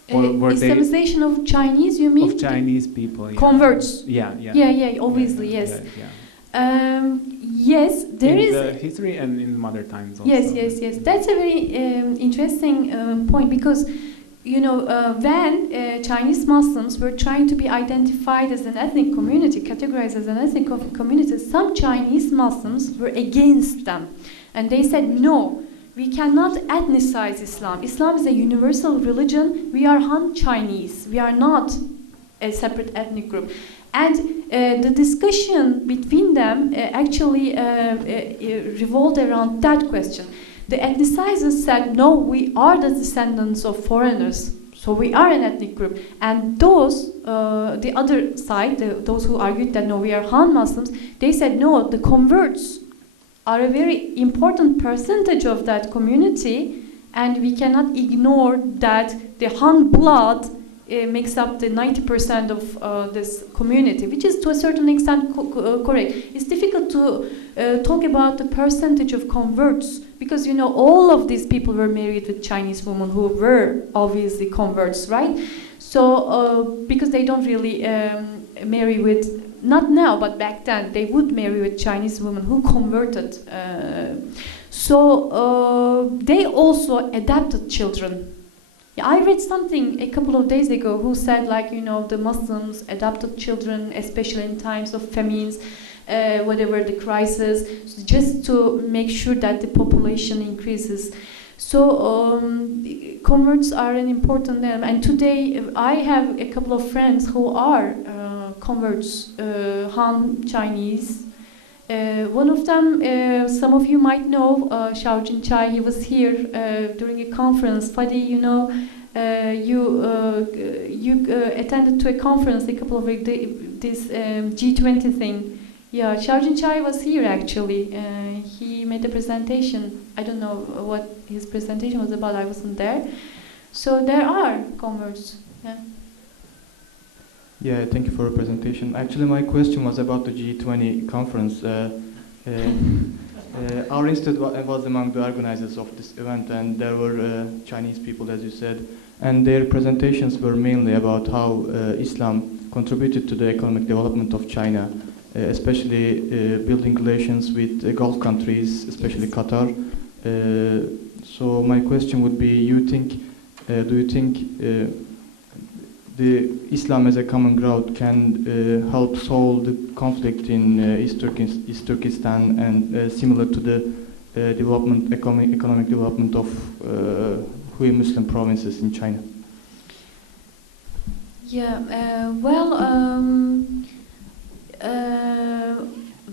Or were Islamization of Chinese, you mean? of Chinese people? Yeah. Converts. Yeah. Yeah, obviously, Yeah, yes. yeah. Yes, there is. In the history and in modern times also. Yes. That's a very interesting point, because you know when Chinese Muslims were trying to be identified as an ethnic community, categorized as an ethnic community, some Chinese Muslims were against them, and they said no. We cannot ethnicize Islam. Islam is a universal religion. We are Han Chinese. We are not a separate ethnic group. And the discussion between them actually revolved around that question. The ethnicizers said, no, we are the descendants of foreigners, so we are an ethnic group. And those, the other side, those who argued that no, we are Han Muslims, they said, no, the converts are a very important percentage of that community, and we cannot ignore that the Han blood makes up the 90% of this community, which is to a certain extent correct. It's difficult to talk about the percentage of converts, because you know all of these people were married with Chinese women who were obviously converts, right? So because they don't really marry with, not now, but back then, they would marry with Chinese women who converted. So they also adopted children. Yeah, I read something a couple of days ago who said, like, you know, the Muslims adopted children, especially in times of famines, whatever the crisis, just to make sure that the population increases. So converts are an important element. And today I have a couple of friends who are converts, Han Chinese. One of them, some of you might know, Xiaojin Chai. He was here during a conference. Fadi, you know, you attended to a conference a couple of weeks, this G20 thing. Yeah, Xiaojin Chai was here actually. He made a presentation. I don't know what his presentation was about. I wasn't there. So there are converts. Yeah. Yeah, thank you for your presentation. Actually, my question was about the G20 conference. Our institute was among the organizers of this event, and there were Chinese people, as you said, and their presentations were mainly about how Islam contributed to the economic development of China, especially building relations with Gulf countries, especially Qatar. So my question would be, do you think the Islam as a common ground can help solve the conflict in East Turkestan and similar to the economic development of Hui Muslim provinces in China? Yeah,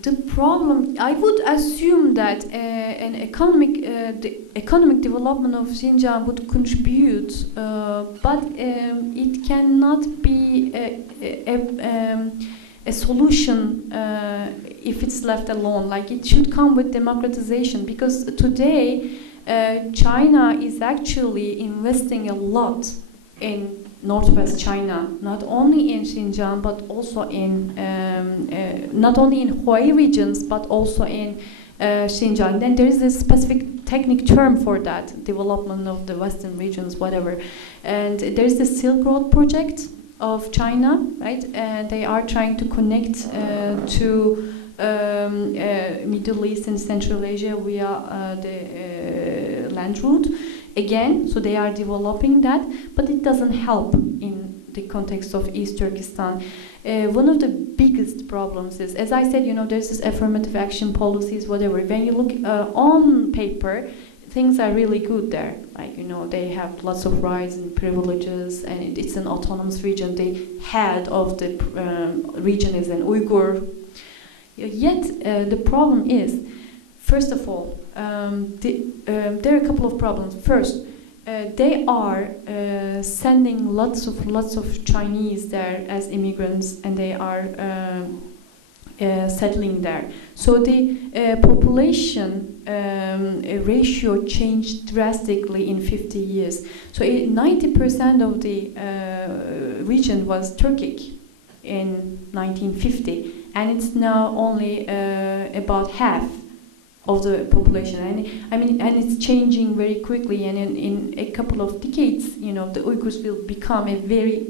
the problem, I would assume that the economic development of Xinjiang would contribute, but it cannot be a solution if it's left alone. Like, it should come with democratization, because today China is actually investing a lot in Northwest China, not only in Xinjiang, but also in not only in Hui regions, but also in Xinjiang. Then there is a specific technical term for that, development of the western regions, whatever. And there is the Silk Road project of China, right? And they are trying to connect to Middle East and Central Asia via the land route. again, so they are developing that, but it doesn't help in the context of East Turkestan. One of the biggest problems is, as I said, there's this affirmative action policies, whatever. When you look on paper, things are really good there. Like, they have lots of rights and privileges, and it's an autonomous region. The head of the region is an Uyghur. Yet, the problem is, first of all, there are a couple of problems. First, they are sending lots of Chinese there as immigrants, and they are settling there. So the population ratio changed drastically in 50 years. So 90% of the region was Turkic in 1950, and it's now only about half of the population, and it's changing very quickly, and in a couple of decades, the Uyghurs will become a very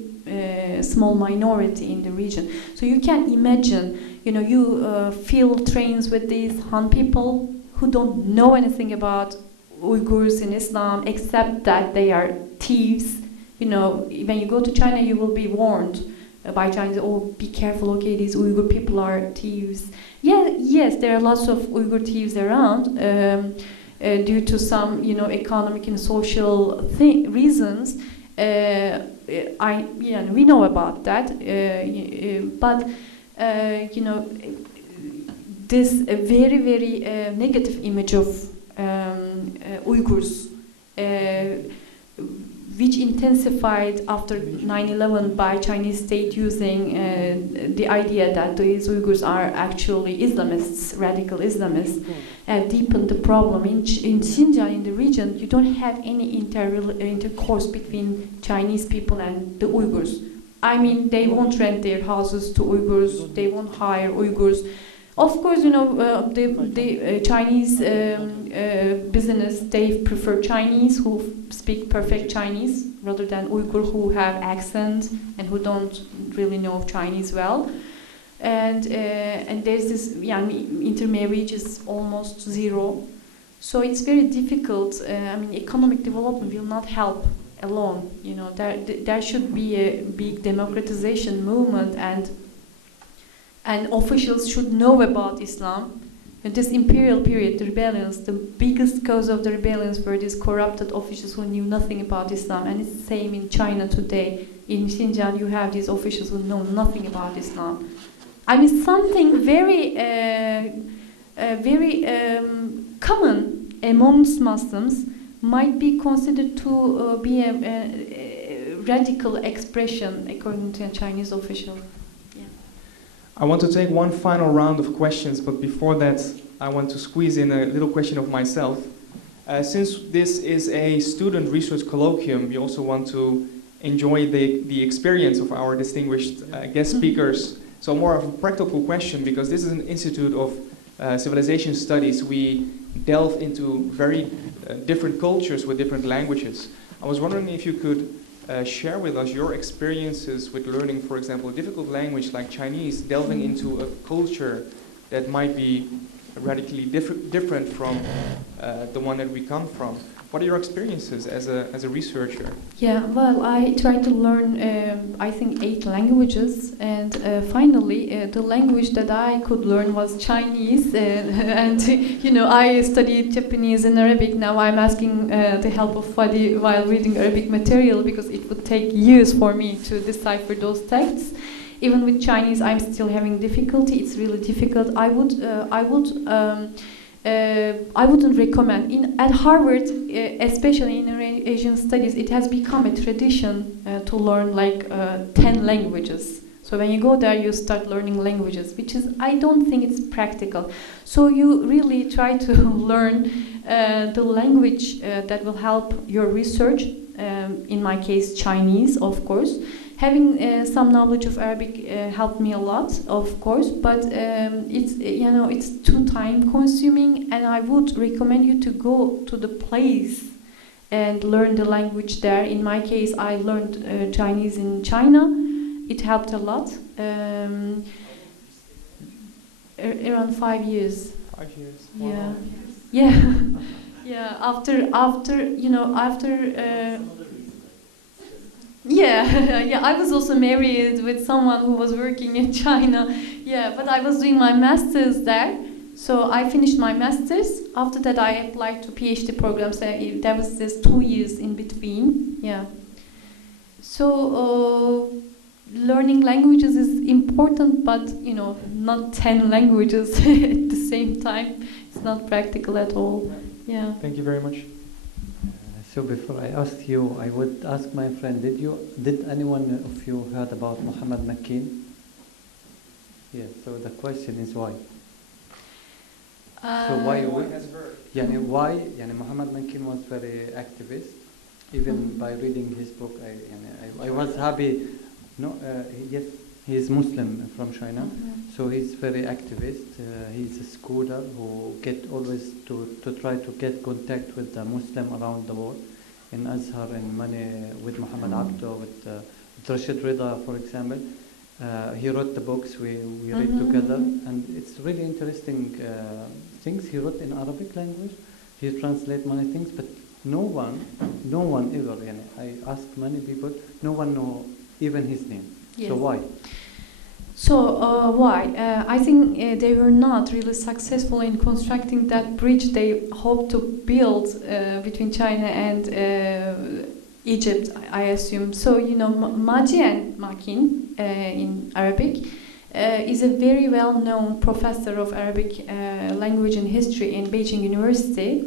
small minority in the region. So you can imagine, you fill trains with these Han people who don't know anything about Uyghurs in Islam, except that they are thieves. When you go to China, you will be warned by Chinese, oh, be careful, okay, these Uyghur people are thieves. Yes, there are lots of Uyghur thieves around due to some, economic and social reasons. We know about that, but this very, very negative image of Uyghurs, which intensified after 9/11 by Chinese state using the idea that these Uyghurs are actually Islamists, radical Islamists, deepened the problem. In Xinjiang, in the region, you don't have any intercourse between Chinese people and the Uyghurs. They won't rent their houses to Uyghurs, they won't hire Uyghurs. Of course, the Chinese business, they prefer Chinese who speak perfect Chinese rather than Uyghur who have accent and who don't really know Chinese well. And there's this, intermarriage is almost zero. So it's very difficult. Economic development will not help alone. There should be a big democratization movement, and officials should know about Islam. In this imperial period, the rebellions, the biggest cause of the rebellions were these corrupted officials who knew nothing about Islam. And it's the same in China today. In Xinjiang, you have these officials who know nothing about Islam. Something very, very common amongst Muslims might be considered to be a radical expression, according to a Chinese official. I want to take one final round of questions, but before that, I want to squeeze in a little question of myself. Since this is a student research colloquium, we also want to enjoy the experience of our distinguished guest speakers. So more of a practical question, because this is an institute of civilization studies. We delve into very different cultures with different languages. I was wondering if you could share with us your experiences with learning, for example, a difficult language like Chinese, delving into a culture that might be radically different from the one that we come from. What are your experiences as a researcher? I tried to learn, I think, 8 languages, and finally, the language that I could learn was Chinese, and I studied Japanese and Arabic. Now I'm asking the help of Fadi while reading Arabic material, because it would take years for me to decipher those texts. Even with Chinese, I'm still having difficulty. It's really difficult. I wouldn't recommend. At Harvard, especially in Asian studies, it has become a tradition to learn 10 languages. So when you go there, you start learning languages, which is, I don't think it's practical. So you really try to learn the language that will help your research. In my case, Chinese, of course. Having some knowledge of Arabic helped me a lot, of course, but it's too time consuming, and I would recommend you to go to the place and learn the language there. In my case, I learned Chinese in China. It helped a lot. Around 5 years. 5 years. Yeah. Wow. Yeah. Yeah, after you know, yeah, yeah, I was also married with someone who was working in China. Yeah, but I was doing my master's there. So I finished my master's. After that, I applied to PhD programs. There was this 2 years in between. Yeah. So learning languages is important, but you know, not 10 languages at the same time. It's not practical at all. Yeah. Thank you very much. So before I ask you, I would ask my friend, did anyone of you heard about Muhammad Makin? Yeah, so the question is why? So why Muhammad Makin was very activist. Even by reading his book, I was happy. No, yes, he is Muslim from China, so he's very activist. He's a scholar who always try to get contact with the Muslim around the world, in Azhar and with Muhammad Abdo, with Rashid Rida, for example. He wrote the books we read together, and it's really interesting things he wrote in Arabic language. He translates many things, but no one ever. I asked many people, no one know even his name. Yes. So why? So why? I think they were not really successful in constructing that bridge they hoped to build between China and Egypt, I assume. So you know, Majian Makin in Arabic is a very well-known professor of Arabic language and history in Beijing University.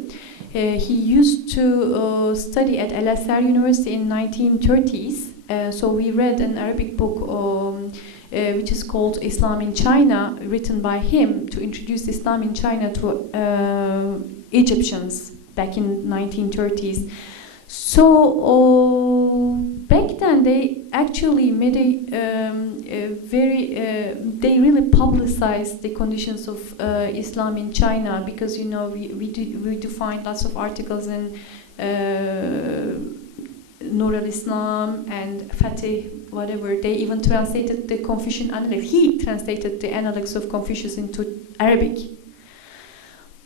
He used to study at Al Azhar University in 1930s. So we read an Arabic book which is called Islam in China, written by him to introduce Islam in China to Egyptians back in 1930s. So back then they actually made they really publicized the conditions of Islam in China, because you know we do find lots of articles in Nur al-Islam and Fatih, whatever. They even translated the Confucian Analects. He translated the Analects of Confucius into Arabic.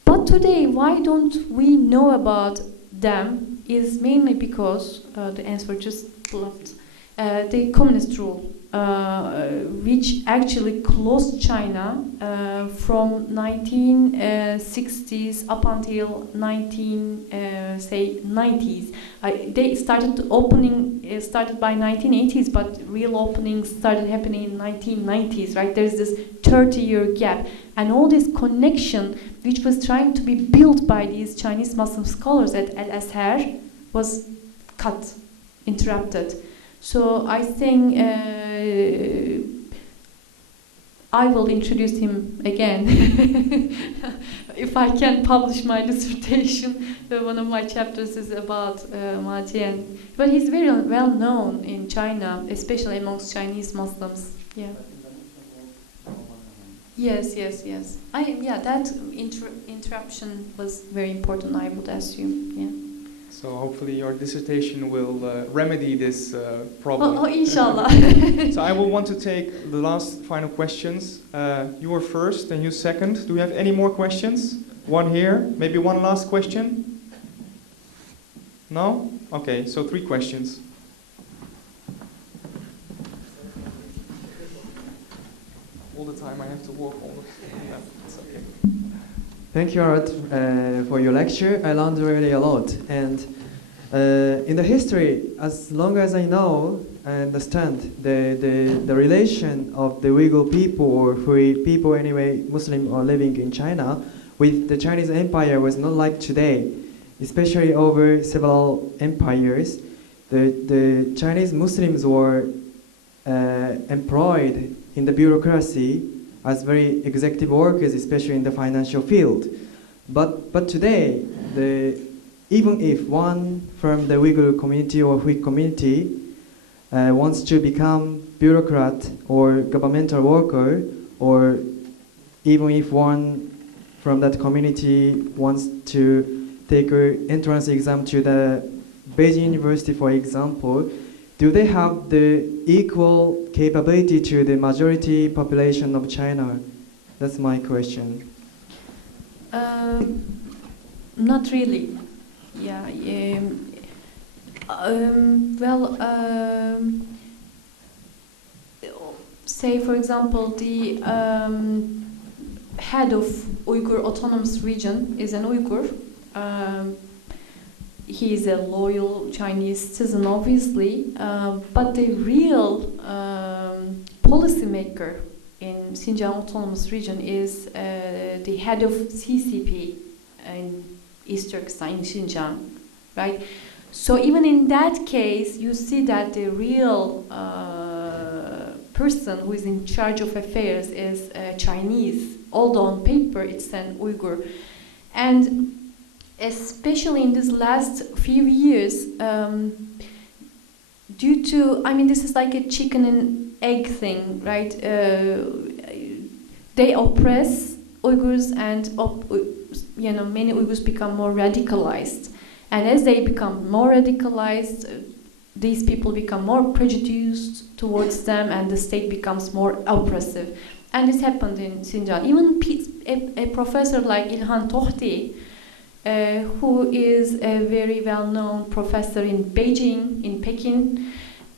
But today, why don't we know about them is mainly because, the answer just bluffed, the communist rule, which actually closed China from 1960s up until 90s. They started opening, started by 1980s, but real openings started happening in 1990s, right? There's this 30-year gap. And all this connection, which was trying to be built by these Chinese Muslim scholars at Al Azhar, was cut, interrupted. So I think I will introduce him again if I can publish my dissertation. One of my chapters is about Ma Jian. But he's very well known in China, especially amongst Chinese Muslims. Yeah. Yes. That interruption was very important, I would assume. Yeah. So hopefully your dissertation will remedy this problem. Oh, inshallah. So I will want to take the last final questions. You were first and you second. Do we have any more questions? One here, maybe one last question? No? Okay, so 3 questions. All the time I have to walk all the time. Yeah, it's okay. Thank you, Arad, for your lecture. I learned really a lot. And in the history, as long as I know, I understand the relation of the Uyghur people or free people anyway, Muslim or living in China, with the Chinese Empire was not like today, especially over several empires. The Chinese Muslims were employed in the bureaucracy as very executive workers, especially in the financial field. But today, even if one from the Uyghur community or Hui community wants to become bureaucrat or governmental worker, or even if one from that community wants to take an entrance exam to the Beijing University, for example, do they have the equal capability to the majority population of China? That's my question. Not really. Yeah. Well, say for example, the head of Uyghur Autonomous Region is an Uyghur. He is a loyal Chinese citizen, obviously, but the real policymaker in Xinjiang Autonomous Region is the head of CCP in East Turkestan, in Xinjiang, right? So even in that case, you see that the real person who is in charge of affairs is Chinese, although on paper it's an Uyghur. And especially in these last few years, due to, I mean, this is like a chicken and egg thing, right? They oppress Uyghurs, and many Uyghurs become more radicalized. And as they become more radicalized, these people become more prejudiced towards them, and the state becomes more oppressive. And this happened in Xinjiang. Even a professor like İlhan Tohti, who is a very well-known professor in Beijing, in Peking,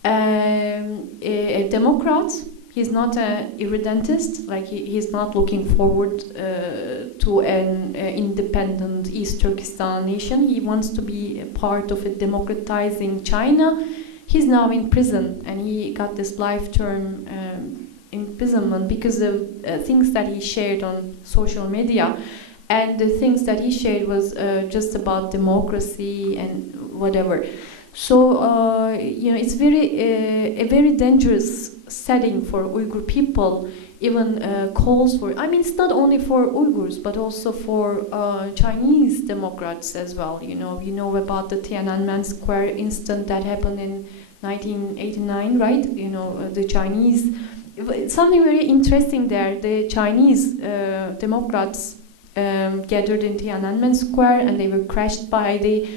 a Democrat. He's not an irredentist, like he's not looking forward to an independent East Turkestan nation. He wants to be a part of a democratizing China. He's now in prison, and he got this life-term imprisonment because of things that he shared on social media. And the things that he shared was just about democracy and whatever. So it's a very dangerous setting for Uyghur people. Even calls for. I mean, it's not only for Uyghurs, but also for Chinese Democrats as well. You know about the Tiananmen Square incident that happened in 1989, right? The Chinese. Something very interesting there. The Chinese Democrats gathered in Tiananmen Square, and they were crushed by the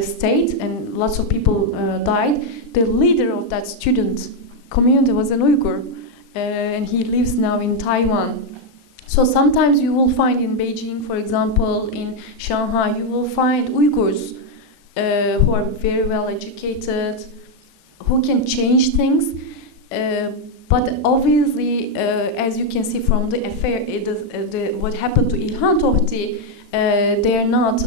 state, and lots of people died. The leader of that student community was an Uyghur, and he lives now in Taiwan. So sometimes you will find in Beijing, for example, in Shanghai, you will find Uyghurs who are very well educated, who can change things. But obviously, as you can see from the affair, what happened to İlhan Tohti, they are not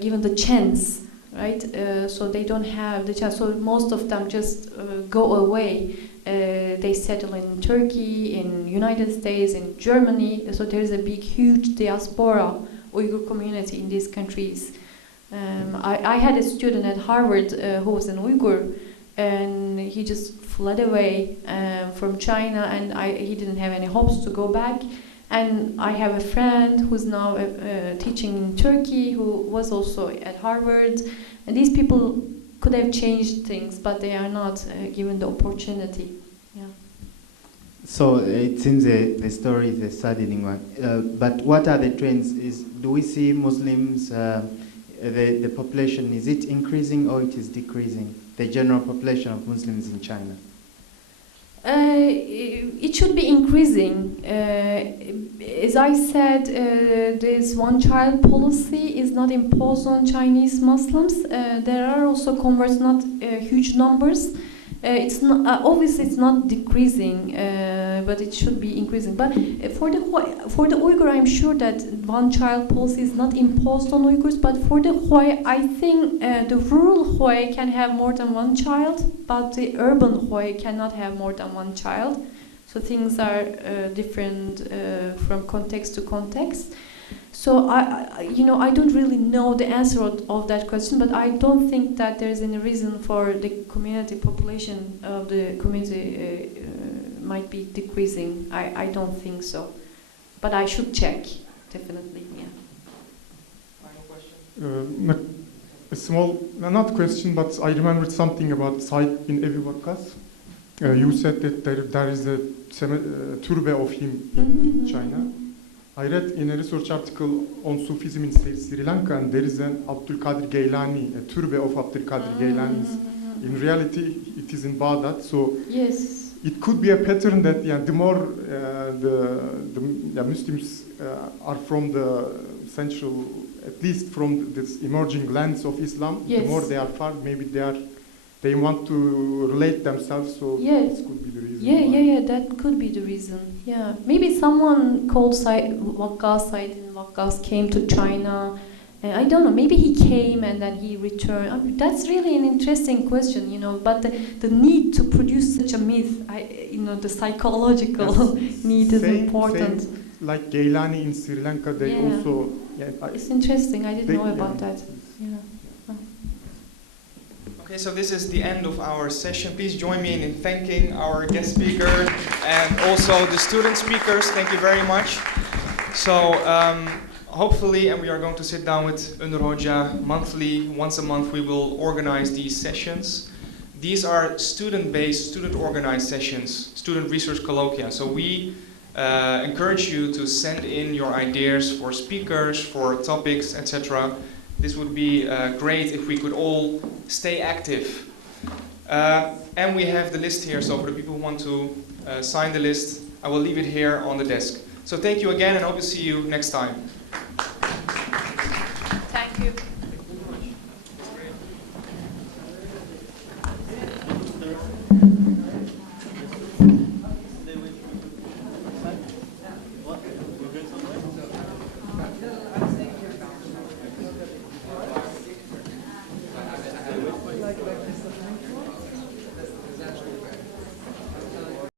given the chance, right? So they don't have the chance. So most of them just go away. They settle in Turkey, in United States, in Germany. So there is a big, huge diaspora Uyghur community in these countries. I had a student at Harvard who was an Uyghur, and he just fled away from China, and he didn't have any hopes to go back. And I have a friend who's now teaching in Turkey, who was also at Harvard. And these people could have changed things, but they are not given the opportunity. Yeah. So it seems the story is a saddening one. But what are the trends? Do we see Muslims, the population, is it increasing or it is decreasing? The general population of Muslims in China? It should be increasing. As I said, this one-child policy is not imposed on Chinese Muslims. There are also converts, not huge numbers. It's not obviously it's not decreasing, but it should be increasing. But for the Uyghur, I'm sure that one-child policy is not imposed on Uyghurs. But for the Hui, I think the rural Hui can have more than one child, but the urban Hui cannot have more than one child. So things are different from context to context. So I don't really know the answer of that question, but I don't think that there is any reason for the community population of the community might be decreasing. I don't think so, but I should check definitely. Yeah. Final question. A small, not question, but I remembered something about Said bin Ebi Waqqas. You said that there is a turbe of him in China. I read in a research article on Sufism in Sri Lanka, and there is an Abdul Qadir Geylani, a turbe of Abdul Qadir Geylani. In reality, it is in Baghdad. So yes. it could be a pattern that the more the Muslims are from the central, at least from this emerging lands of Islam, Yes. the more they are far, maybe they want to relate themselves, so Yes. this could be the reason. Yeah, that could be the reason. Yeah, maybe someone called Waqqas Sayyidin Waqqas came to China. I don't know, maybe he came and then he returned. I mean, that's really an interesting question, but the need to produce such a myth, the psychological need is important. Same like Geilani in Sri Lanka, they Yeah. also... It's interesting, I didn't know about that. Yeah. Okay, so this is the end of our session. Please join me in thanking our guest speaker and also the student speakers. Thank you very much. So hopefully, and we are going to sit down with Önder Hoca monthly, once a month we will organize these sessions. These are student-based, student-organized sessions, student research colloquia. So we encourage you to send in your ideas for speakers, for topics, etc. This would be great if we could all stay active. And we have the list here, so for the people who want to sign the list, I will leave it here on the desk. So thank you again, and hope to see you next time.